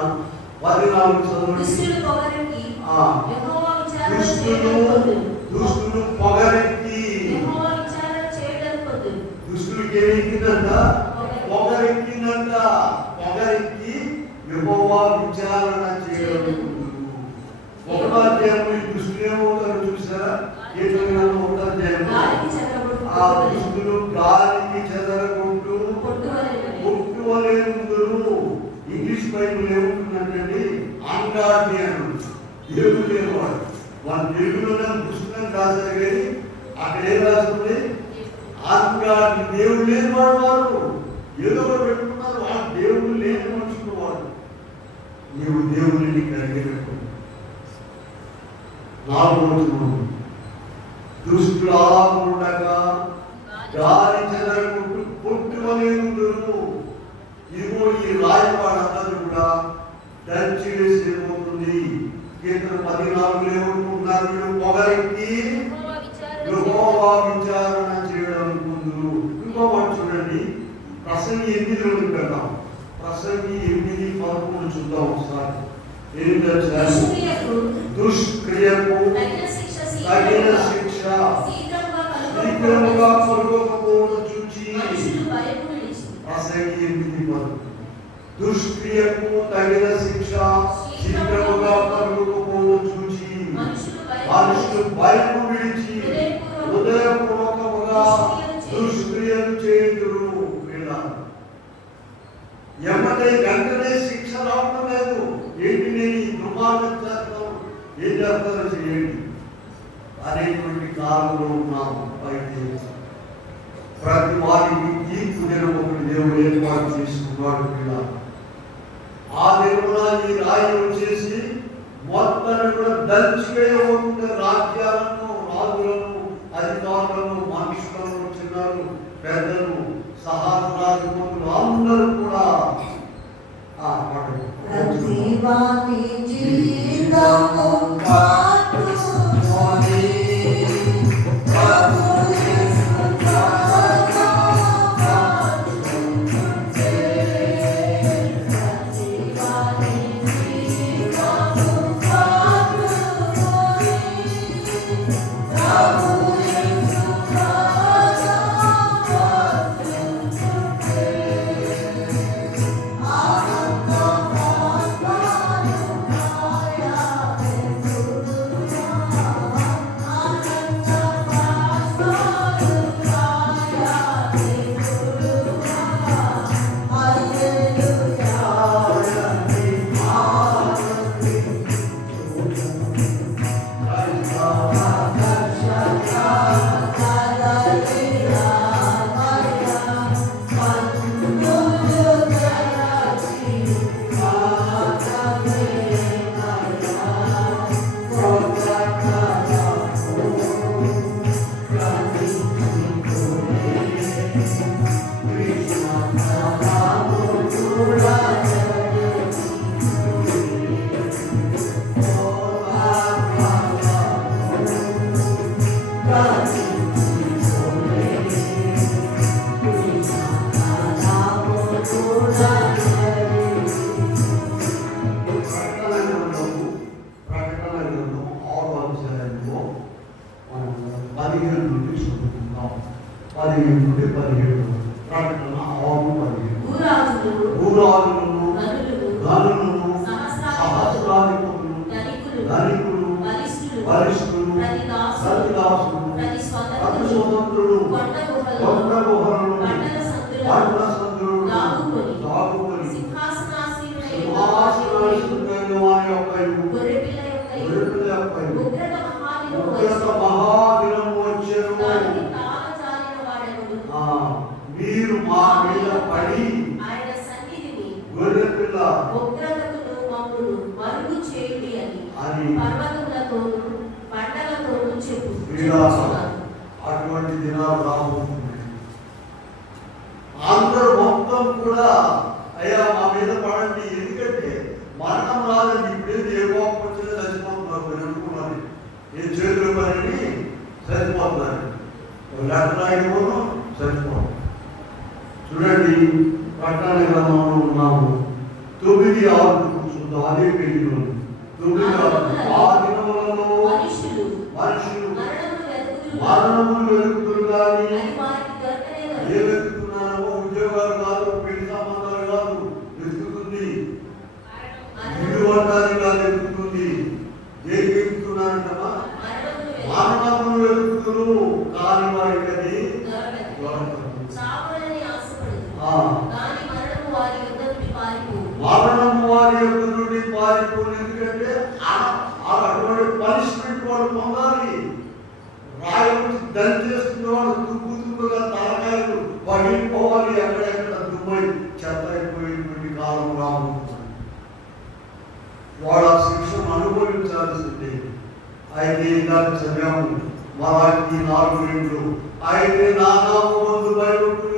14 చదవండి. దుష్టులు పొగరెక్కి దుష్టులకి ఏమెక్కిందంట? పొగరెక్కిందంట. పొగరెక్కి యెహోవా విచారణ చేయడం. 1వ అధ్యాయంలో ఈ దుష్టులు ఏమవుతారో చూసారా? కీర్తన 1వ అధ్యాయంలో ఆ దుష్టులు గాలికి చెదరగొట్టు కొట్టువలేందురు. ఇంగ్లీష్ బైబుల్ ఏముంటుందంటే అంగాటి అని దేవుడు లేనివాడు. వాళ్ళ తెలుగులోనే పుస్తకం రాశారు కానీ అక్కడ ఏం రాస్తుంది? అంగాటి. దేవుడు లేనివాడు. వాడు ఏదో ఒకటి పెట్టుకున్నారు. వాళ్ళు దేవుడు లేని మనుషులు. వాడు నీవు దేవుడిని కలిగి పెట్టు. 4వ వచనం దుష్టులు ఆకుండా గాలి చెదరగొట్టు కొట్టువలేందురు. ఇదిగో ఈ రాయవాడందరూ కూడా దంచి వేసి ఏమవుతుంది? కీర్తన 14 ఏమనుకుంటున్నారు? పొగరెక్కి యెహోవా విచారణ చేయడం ముందు. ఇంకో మాట చూడండి, ప్రసంగి 8 పెడతాం. ప్రసంగి 8:11 చూద్దాం ఒకసారి. దుష్క్రియకు తగిన శిక్ష శీఘ్రముగా పొరగకపోవడం చూచి. ప్రసంగి 8:10 దుష్క్రియకు తగిన శిక్ష శీఘ్రముగా పొరగకపోవడం చూచి మనుషులు భయము విడిచి హృదయపూర్వకముగా దుష్క్రియలు చేయుదురు. ఎమ్మటే వెంటనే శిక్ష రావడం లేదు. ఏంటి నేను ఈ దుర్మార్గం చేస్తాను, ఏం చేస్తారో చేయండి అనేటువంటి కాలంలో ఉన్నాము. అయితే ప్రతి వారికి తీర్పు దినం ఒకటి దేవుడు ఏర్పాటు చేసుకున్నాడు. ఆ దేవుడు ఈ రాయి వచ్చేసి మొత్తాన్ని కూడా దంచివేయకుండా రాజ్యాలను, రాజులను, అధికారులను, మనుషులను, చిన్నలు, పెద్దలు, సహస్రాధిపతులు అందరూ కూడా 15 నుండి చదువుకుందాం. 15 నుండి 17. ప్రకటన 6:15. భూరాజులను, ధనులను, సహస్రాధిపతులు, ధనికులు, బలిష్ఠులు, ప్రతి దాసులు, ప్రతి స్వతంత్రుడు, కొండ గుహలను, పండ్ల సందులు దాగుకొని సింహాసనాసీనుడైన వాని యొక్కయు, గొర్రెపిల్ల యొక్కయు ఉగ్రత మహాదినము వచ్చెను. మీరు మా మీద పడి ఆయన సన్నిధిని గొర్రెపిల్ల ఉగ్రతకును మమ్మును మరుగు చేయుడి అని పర్వతములతోను పంటలతోను చెప్పుచున్నారు. అటువంటి దినాలు రాబోతున్నాయి. అందరూ మొత్తం కూడా అయ్యా మా మీద పడండి, ఎందుకంటే మరణం రాదండి. ఇప్పుడేది ఏ కోపం వచ్చినా చచ్చిపోతున్నారు. మీరు అనుకున్నారు ఏ చేతులు పని చచ్చిపోతున్నారు. లెటర్ రాయకపోను చచ్చిపోతాం. చూడండి, పట్టణ గ్రామంలో ఉన్నాము. 9:6 కూర్చుంటాం. అదే పేజీలో 9:6. ఆ దినములలో మనుషులు మరణములు వెతుకుతురు కానీ ఏ వెతుకుతున్నారో ఉద్యోగాలు కాదు, పెళ్లి సంబంధాలు కాదు వెతుకుతుంది. ఇల్లు వంటానికి కాదు వెతుకుతుంది. ఏం వెతుకుతున్నారంటమ్మా? మరణములు వెతుకుతురు కానీ వారికి అది దొరకదు. మరణము వారి యొక్క నుండి పారిపోదు. ఎందుకంటే అటువంటి పనిష్మెంట్ వాడు పొందాలి. రాయలు దంచేస్తున్న వాడు తుప్పుగా తలకాయలు పడిపోవాలి. ఎక్కడెక్కడ దుమ్మై చెత్త అయిపోయినటువంటి కాలం రాబోతుంది. వాడు ఆ శిక్షను అనుభవించాల్సిందే. అయితే ఇందాక చదివాము మలాకి 4:2. అయితే నా నామమునందు భయపడుతున్న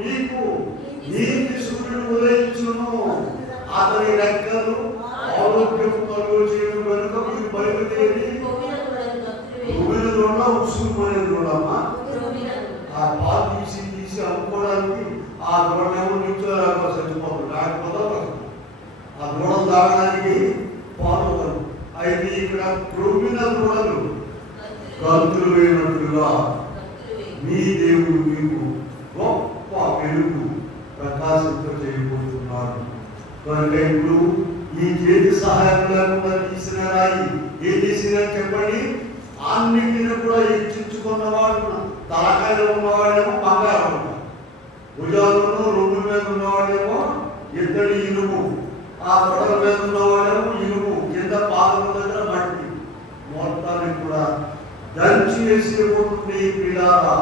మీకు నీతి సూర్యుడు ఉదయించును, అతని రెక్కలు ఆరోగ్యం కలుగు చేయడం కనుక మీరు బయలుదేరి భూమిలో ఉత్సుకుపోయేది కూడా ఆ పాలు తీసి అమ్ముకోవడానికి ఆ దూడనేమో నిల్చోలేక చచ్చిపోతుంది. లేకపోతే ఆ దూడలు తాగడానికి పాలు. అయితే ఇక్కడ క్రొమ్మిన దూడలు గంతులు వేయినట్లుగా మీ దేవుడు మీకు గొప్ప వెలుగు ప్రకాశింప చేయబోతున్నారు. కనుక ఇప్పుడు ఈ చేతి సహాయం లేకుండా తీసిన రాయి ఏం చేసిందని చెప్పండి. అన్నింటిని కూడా హెచ్చించుకున్నవాడు, తలకాయలో ఉన్నవాడేమో బంగారం, భుజాలను రొమ్ము మీద ఉన్నవాడేమో ఇత్తడి ఇనుము, ఆ తొడల మీద ఉన్నవాడేమో ఇనుము, కింద పాదం దగ్గర మట్టి. మొత్తాన్ని కూడా దంచి వేసేపోతుంది. పిల్లారా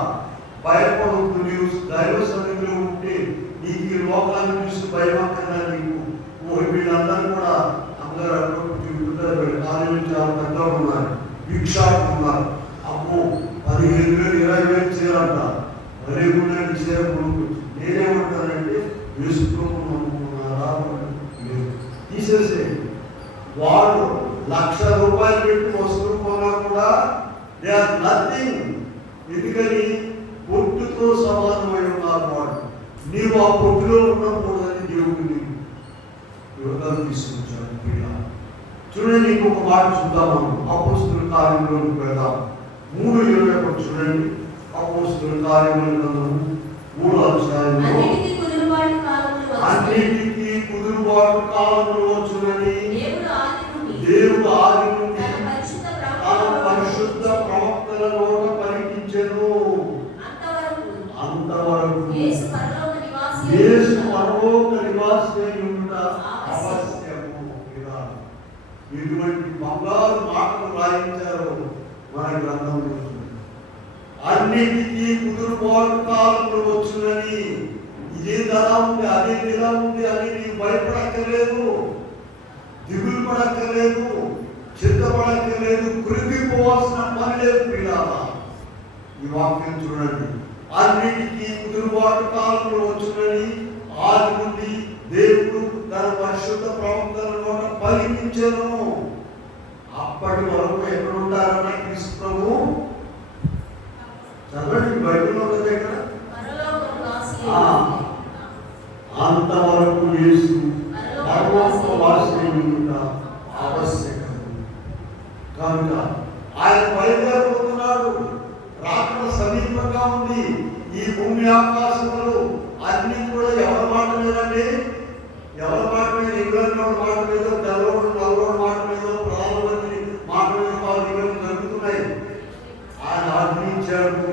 భయపడవద్దు. నీవు దైవ సన్నిధిలో ఉంటే నీకు ఈ లోకాన్ని చూసి భయమక్కదా నీకు. వీళ్ళందరూ కూడా అందరూ అడుగుతారు. కాలేజీ చాలా పెద్దలు ఉన్నారు, భిక్షాటం ఉన్నారు. అమ్మో 15,000 20,000 చేయాలంట. మరీ కూడా చేయకూడదు. నేనేమంటానంటే వేసుకున్నారా తీసేసే. వాళ్ళు ₹1,00,000 పెట్టి వస్తువులు కొన్నా కూడా దే ఆర్ నథింగ్. ఎందుకని పొట్టుతో సమానమై ఉన్నారు వాడు. నీవు ఆ పొట్టులో ఉండకూడదని దేవుడు నీకు యోగాలు తీసుకొచ్చాడు. చూడండి, ఇంకొక మాట చూద్దాము. అపోస్తుల కార్యములకు వెళ్దాం. 3:21 చూడండి. అపోస్తుల కార్యముల గ్రంథము 3వ అధ్యాయంలో అన్నిటికీ కుదురుబాటు కాలంలో వచ్చునని దేవుడు ఆది నుండి తన పరిశుద్ధ ప్రవక్తల నోట పలికించెను. అంతవరకు యేసు పరలోక నివాసి ఉండ అవశ్యము. ఇటువంటి బంగారు మాటలు రాయించారు మన గ్రంథంలో. అన్నిటికీ కుదురుబాటు కాలంలో వచ్చునని. ఇదే ధర ఉంది, అదే నెల ఉంది అని నీకు భయపడక్కర్లేదు, దిగులు పడక్కర్లేదు, చింతపడక్కర్లేదు, కృంగిపోవాల్సిన పని లేదు. పిల్లారా ఈ వాక్యం చూడండి. అన్నిటికీ కుదురుబాటు కాలంలో వచ్చునని ఆది నుండి దేవుడు తన పరిశుద్ధ ప్రవక్తల నోట పలికించెను. అప్పటి వరకు ఎక్కడ ఉంటారన్న క్రీస్తు ప్రభు చదవండి. బైబిల్లో ఉంది ఇక్కడ. అంతవరకు యేసు పరలోకవాసి ఆవశ్యకం. కనుక ఆయన బయలుదేరిపోతున్నాడు. రాకడ సమీపంగా ఉంది. ఈ భూమి ఆకాశములు అన్ని కూడా ఎవరి మాట మీదండి? ఎవరి మాట మీద? ఇంగ్లాండ్ మాట మీద, తెల్లవాడు నల్లవాడు మాట మీద, ప్రధానమంత్రి మాట మీద కాదు. ఇవన్నీ జరుగుతున్నాయి. ఆయన ఆజ్ఞించాడు,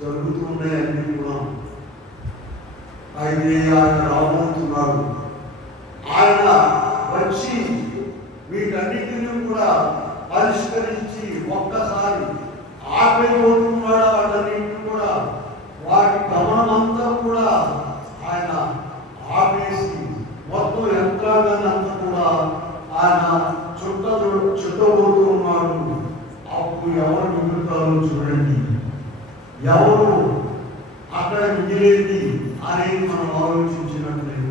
జరుగుతున్నాయి అన్ని కూడా. అయితే ఆయన రాబోతున్నాడు. ఆయన వచ్చి వీటన్నిటిని కూడా పరిష్కరించి ఒక్కసారి ఆపైపోతున్నాడు. వాటన్నింటిని కూడా వాటి గమనమంతా కూడా ఆయన ఆపేసి మొత్తం యంత్రాంగాన్ని అంతా కూడా ఆయన చుట్టబోతూ ఉన్నాడు. అప్పుడు ఎవరు మిగులుతారో చూడండి, ఎవరు అక్కడ మిగిలేది అనేది మనం ఆలోచించినట్లేదు.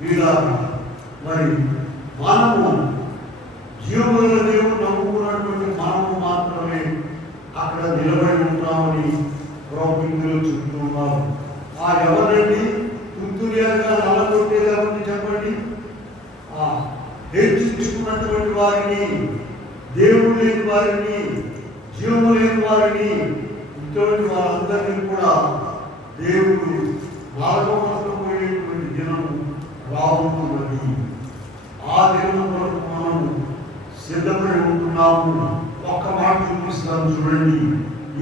వీళ్ళ మరి మనము జీవముల దేవుడు నమ్ముకున్నటువంటి మనము మాత్రమే అక్కడ నిలబడి ఉంటామని ప్రభుత్వంలో చెప్తున్నారు. ఆ ఎవరండి? తుత్తురియాగా నల్లగొట్టేది ఎవరిని చెప్పండి? హెచ్చించుకున్నటువంటి వారిని, దేవుడు లేని వారిని, జీవము లేని వారిని, ఇటువంటి వారందరినీ కూడా దేవుడు మార్గపోయేటువంటి దినం రాబోతున్నది. ఆ దినం వరకు మనం సిద్ధపడి ఉంటున్నాము. ఒక్క మాట చూపిస్తాను చూడండి.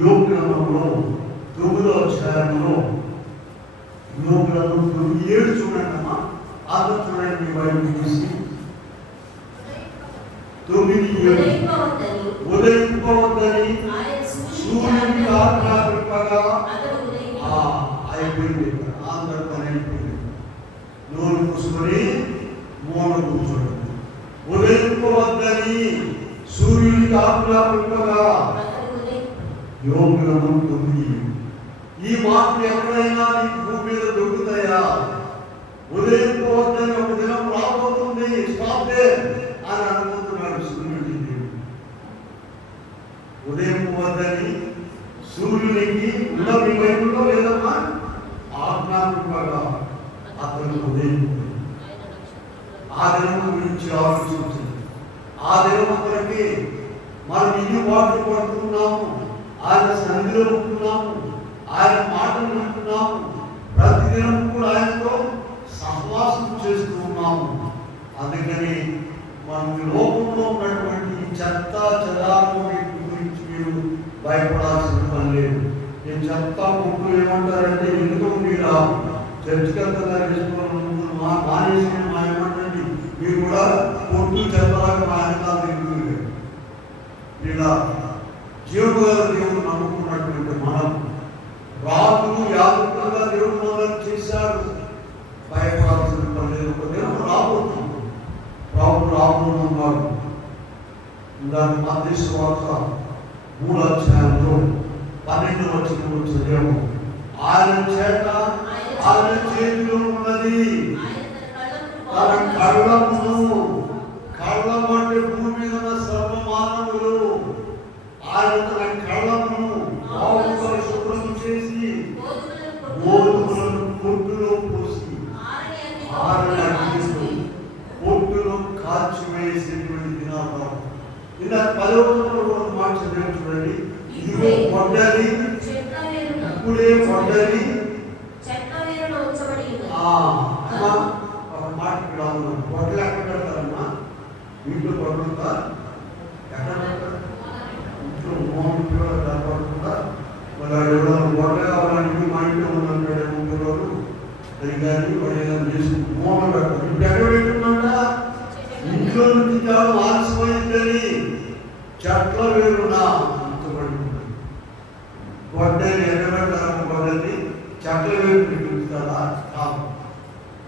యోబు గ్రంథంలో 9వ అధ్యాయంలో, యోబు గ్రంథం 7 చూడండి అమ్మా. అందరూ చూడండి, మీ బైబిల్ తీసి 9:7. ఉదయింపవద్దని సూర్యుని ఆజ్ఞాపింపగా అయిపోయింది. అందరూ పని అయిపోయింది. నోరు మూసుకొని మూల కూర్చోండి. ఉదయింపవద్దని సూర్యునికి ఆజ్ఞాపింపగా. యోబు గ్రంథం 9. ఈ మాటలు ఎక్కడైనా నీకు భూమి మీద దొరుకుతాయా? ఉదయింపవద్దని ఒక దినం రాబోతుంది, స్టాప్ అని అనుకుంటున్నాడు సూర్యుడి దేవుడు. ఉదయింపవద్దని సూర్యునికి ఉన్న మీ వైపులో లేదమ్మా ఆజ్ఞాపింపగా అతను ఉదయం. ఆ దినం గురించి ఆలోచించింది. ఆ దినం ఒకరికి మనం ఇన్ని పాటలు పడుతున్నాము, ఆయన సన్నిధిలో ఉంటున్నాము, ఆయన మాటలు వింటున్నాము, ప్రతిదినం కూడా ఆయనతో సహవాసం చేస్తూ ఉన్నాము. అందుకని మనం లోకంలో ఉన్నటువంటి చెత్త చెదారం గురించి మీరు భయపడాల్సిన పని లేదు. నేను చెత్త ముగ్గురు ఏమంటారంటే, ఎందుకు మీరు చర్చకంతా వేసుకోవడం మానేసి ఏమంటండి, మీరు కూడా పొట్టు చెత్తలాగా మాయకాలు ఇలా జీవగారు దేవుడు నమ్ముకున్నటువంటి మనం రాజులు యాదవులుగా దేవుడు మనల్ని చేశాడు. భయపడాల్సిన పని లేదు. ఒక దేవుడు రాబోతున్నాడు, రాబు రాబోతున్నాడు. దాని మధ్య వార్త 3వ అధ్యాయంలో 12వ వచనంలో చదివాము. ఆయన చేత ఆయన చేతిలో ఉన్నది తన కళ్ళమును, కళ్ళం అంటే భూమి మీద ఉన్న సర్వమానవులు, ఆయన తన కళ్ళమును బావుగా శుభ్రం చేసి గోధుమలను పొట్టులో పోసి పొట్టులో కాల్చివేసేటువంటి దినాలు. ఇలా 10వ మాట చదివాం చూడండి. ఇదిగో పొడ్డలి, ఇప్పుడే పొడ్డలి. ఒక మాట ఇక్కడ పొట్టలు ఎక్కడ పెడతారమ్మా? ఇంట్లో పడుతుందా? ఎక్కడ పెడతారు? ఇంట్లో మోహన్లో పడుతుందా? మరి ఎవరైనా పొట్ట కావాలంటే మా ఇంట్లో ఉన్నాడు ముగ్గురు అది కానీ వాడు ఏదైనా చేసి మోహన్ పెడతారు. ఇప్పుడు ఎక్కడ పెట్టుకున్నా ఇంట్లో నుంచి కాదు ఆలస్యమైందని చెట్ల వేరునా ఇంతపడుతుంది. గొడ్డని ఎక్కడ పెడతారమ్మ? గొడ్డని చెట్ల వేరు పెట్టుకుంటారా? కాదు,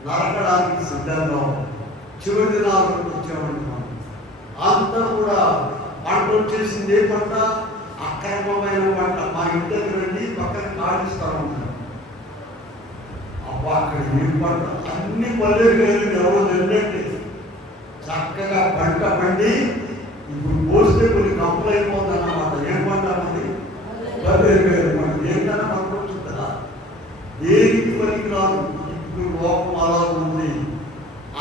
నరకడానికి సిద్ధంగా చివరి దినాలకు వచ్చామంటున్నాం. అంతా కూడా పంట వచ్చేసింది. ఏ పంట? అక్రమమైన పంట. మా ఇంటి దగ్గర వెళ్ళి పక్కన కాడిస్తూ ఉంటారు. అబ్బా అక్కడ ఏం పంట? అన్ని పల్లెలు లేదు, ఎవరు తిన్నట్టే చక్కగా పంట పండి ఇప్పుడు పోస్తే కొన్ని కంపులు అయిపోతుంది అన్నమాట. ఏం పంట అన్నది? పల్లెలు లేదు. మనం ఏంటన్నా పండుకోవచ్చు కదా, దేనికి పనికి రాదు. ఇప్పుడు లోకం అలా ఉంది.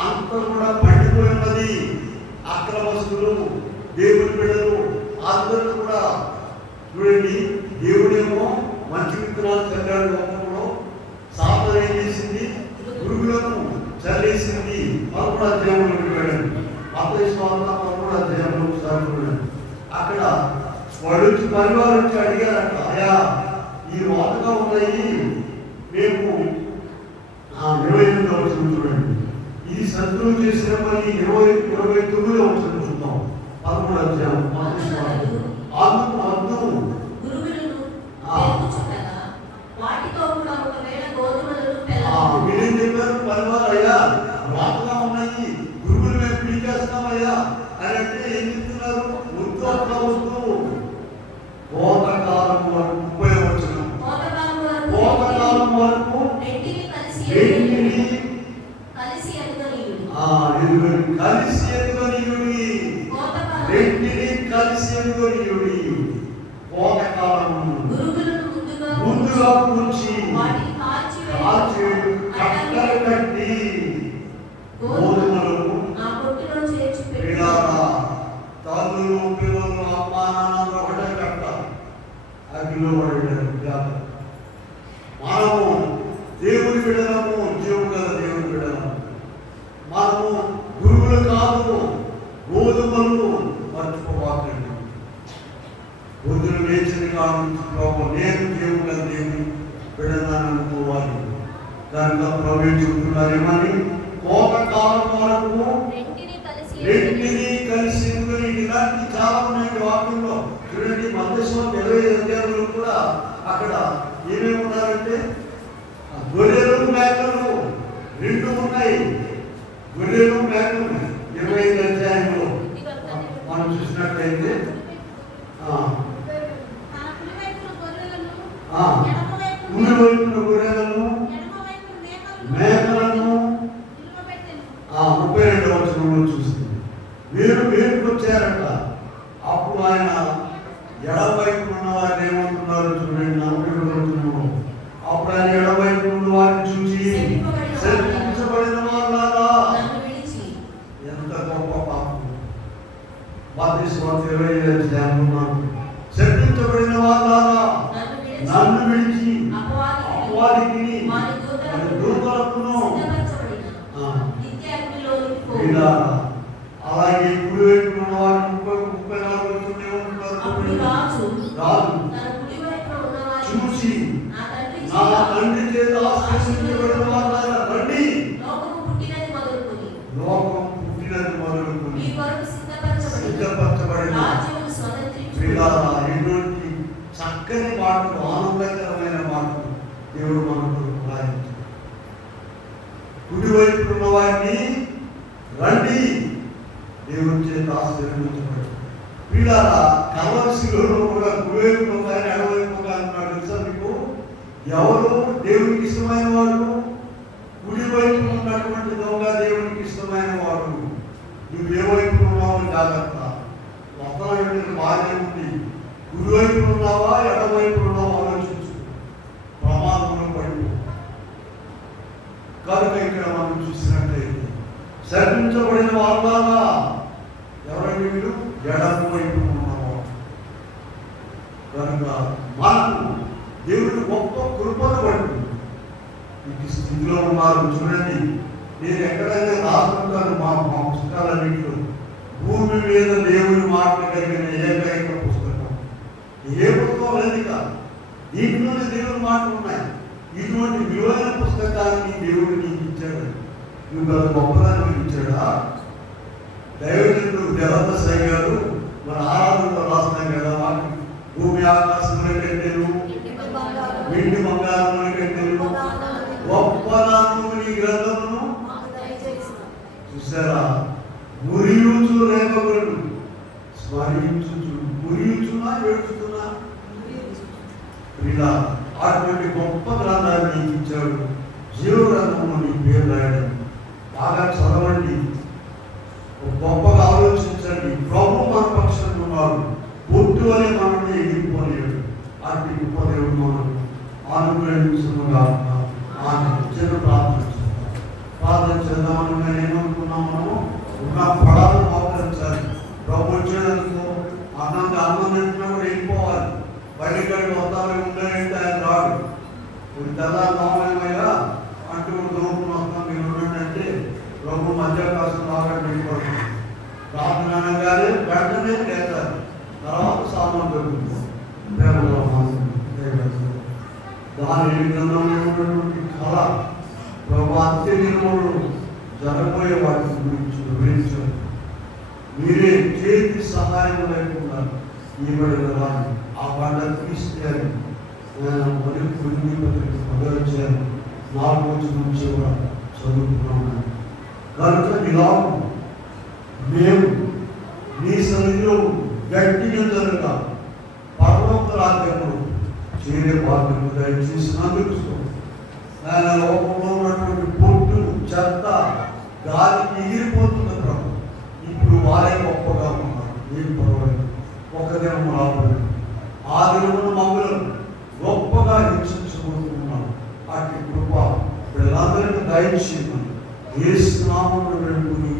అంత కూడా పండిపోయినది. అక్రమస్తులు, దేవుని బిడ్డలు అందరూ కూడా చూడండి. దేవుడేమో విత్తనాలు చల్లాడు లోకంలో. సాధన ఏం చేసింది? పురుగులను చల్లేసింది. 11వ అధ్యాయంలోకి వెళ్ళండి. మత్తయి సువార్త 11వ అధ్యాయంలో ఒకసారి చూడండి. అక్కడ వాళ్ళు వచ్చి పరివారం వచ్చి అడిగారంట, అయ్యా ఈ వాతగా ఉన్నాయి, మేము 28వ వచనం చూడండి. ఈ శత్రువు చేసిన పని 29వ వచనం చూద్దాం. 11వ అధ్యాయం మత్తయి సువార్త. అందుకు వాటితో కూడా ఒకవేళ గోధుమలను వీళ్ళేం చెప్పారు? పరివారం, అయ్యా వాతగా ఉన్నాయి, గురువులు మేము పీకేస్తామయ్యా అని అంటే ఏం చెప్తున్నారు? వద్దు, అట్లా వద్దు. కోతకాలం వరకు 30వ వచనం. కోతకాలం వరకు రెంటిని కలిసి ఎదుగనీయుడి. కోతకాలం ముందుగా కూర్చి కట్టలు కట్టి గోధుమలను తల్లులు పిల్లలు అమ్మా నాన్న ఒకటే కట్ట అగ్నిలో పడేటారు. మనము దేవుని బిడ్డలము, జీవుడు కదా దేవుని బిడ్డలము. మనము గురువులు కాదు, గోధుమలు మర్చిపోవాలండి. గోధుమలు వేసిన కాదు, నేను దేవుడు కదా దేవుని బిడ్డలని అనుకోవాలి. కనుక ప్రవేశిస్తున్నారు ఏమని? కోపకాలం వరకు రెంటిని కలిసి. ఇలాంటి చాలా ఉన్నాయి వాక్యంలో. చూడండి, మత్తయి 25వ అధ్యాయంలో కూడా అక్కడ ఏమేమి ఉన్నారంటే గొర్రెలు మేకలు 2 ఉన్నాయి. గొర్రెలు మేకలు 25వ అధ్యాయంలో మనం చూసినట్లయితే కుడి వైపున గొర్రెలను మేకలను 32వ వచనంలో చూస్తుంది. వీరు వేరుకు వచ్చారట. అప్పుడు ఆయన ఎడవైపు ఉన్న వారిని ఏమంటున్నారు చూడండి, 41వ వచనంలో. అప్పుడు ఆయన ఎడవైపు ఉన్న వారిని చూసి, శపించబడిన వాళ్ళారా. ఎంత గొప్ప పాపం! మత్తయి 25వ అధ్యాయంలో శపించబడిన వాళ్ళారా, నన్ను విడిచి అపవాదికి దూతలకును. అలాగే కుడి వైపు ఉన్న వారు 34 రాజు చూసి, నా తండ్రి చేత ఆశ్రయించబడిన వాళ్ళారా రండి, లోకం పుట్టినది మొదలుకొని సిద్ధపరచబడిన ఎటువంటి చక్కని మాటలు, ఆనందకరమైన మాటలు దేవుడు మనకు రాయించాడు. కుడి వైపు ఉన్న వారిని రండి, దేవుని చేత ఆశీర్వదించబడి. వీళ్ళారా కలవసిలో కూడా కుడివైపు కానీ ఎడవైపు కానీ అన్నాడు. తెలుసా మీకు? ఎవరు దేవునికి ఇష్టమైన వాడు? కుడి వైపు ఉన్నటువంటి దొంగ దేవునికి ఇష్టమైన వాడు. నువ్వు ఏ వైపు ఉన్నావు జాగ్రత్త. మొత్తం బాగానే ఉంది. కుడివైపు ఉన్నావా ఎడవైపు ఉన్నావా ఆలోచించు, ప్రమాదంలో పడి. కనుక ఇక్కడ మనం చూసినట్లయితే శపించబడిన వాళ్ళారా ఎవరండి వీళ్ళు? ఎడమ వైపు ఉన్నవారు. కనుక మనకు దేవుడు గొప్ప కృపను పడుతుంది. ఈ స్థితిలో ఉన్నారు. చూడండి, నేను ఎక్కడైనా రాసుకుంటాను మా పుస్తకాలన్నింటిలో, భూమి మీద దేవుని మాటలు కలిగిన ఏకైక పుస్తకం. ఏ పుస్తకం లేదు కాదు, దీంట్లోనే దేవుని మాటలు ఉన్నాయి. ఇటువంటి విలువైన పుస్తకాన్ని దేవుడు నీకు ఇచ్చాడు. నువ్వు గల గొప్పదాన్ని ఇచ్చాడా? దైవజనుడు దేవదసాయి గారు మన ఆరాధనలో రాస్తున్నాం కదా, భూమి ఆకాశంలో కంటేను వెండి బంగారంలో కంటేను గొప్పదాను నీ గ్రంథమును చూసారా? మురియుచు రేపబడు స్మరించు. మురియుచున్నా ఏడుస్తున్నా ఇలా అటువంటి గొప్ప గ్రంథాన్ని ఇచ్చాడు. జీవగ్రంథంలో నీ పేరు రాయడం. బాగా చదవండి, గొప్పగా ఆలోచించండి. ప్రభు మన పక్షంలో ఉన్నారు. పొట్టు అనే మనల్ని ఎగిరిపోలేడు. అటు గొప్ప దేవుడు మనం అనుగ్రహించుగా చిన్న ప్రార్థన చేద్దామని మేము ఏమనుకున్నాం? మనము ఉన్న ఫలాలను మోకరించాలి. ప్రభు వచ్చేందుకు అన్నం తింటున్నా కూడా వెళ్ళిపోవాలి. బయటకి వస్తామని ఉండాలంటే ఆయన రాడు. మీరు తెల్లారుమయ్యా అంటూ దూరం వస్తాం మీరు ఉండంటే ప్రభు మధ్యాకాశం లాగా వెళ్ళిపోతాం. ప్రార్థన అనగానే వెంటనే లేస్తారు. తర్వాత సామాన్ దొరుకుతుంది. ప్రేమలో దాని గ్రంథంలో ఉన్నటువంటి కళ ప్రభు అంత్య నిర్మూలన జరగబోయే వాటి గురించి వివరించారు. మీరే చేతి సహాయం లేకుండా ఇవ్వబడిన వారిని ఆ పంట తీస్తే అని మొదలుచారు 4 రోజుల నుంచి కూడా చదువుతున్నాను. కనుక ఇలాగ మేము నీ సన్నిధిలో గట్టిగా జరగా పరలోక రాజ్యంలో చేరే బాధ్యత దయచేసినందుకు ఆయన లోకంలో ఉన్నటువంటి పొట్టు చెత్త గాలికి ఎగిరిపోతుంది ప్రభు. ఇప్పుడు వారే గొప్పగా ఉన్నారు. ఏం పర్వాలేదు, ఒక దినం రాబోదు. ఆ దినమును మమ్మల్ని గొప్పగా హెచ్చించబోతున్నాం. అటు కృప వీళ్ళందరికీ దయచేయమని యేసు నామములో వేడుకొని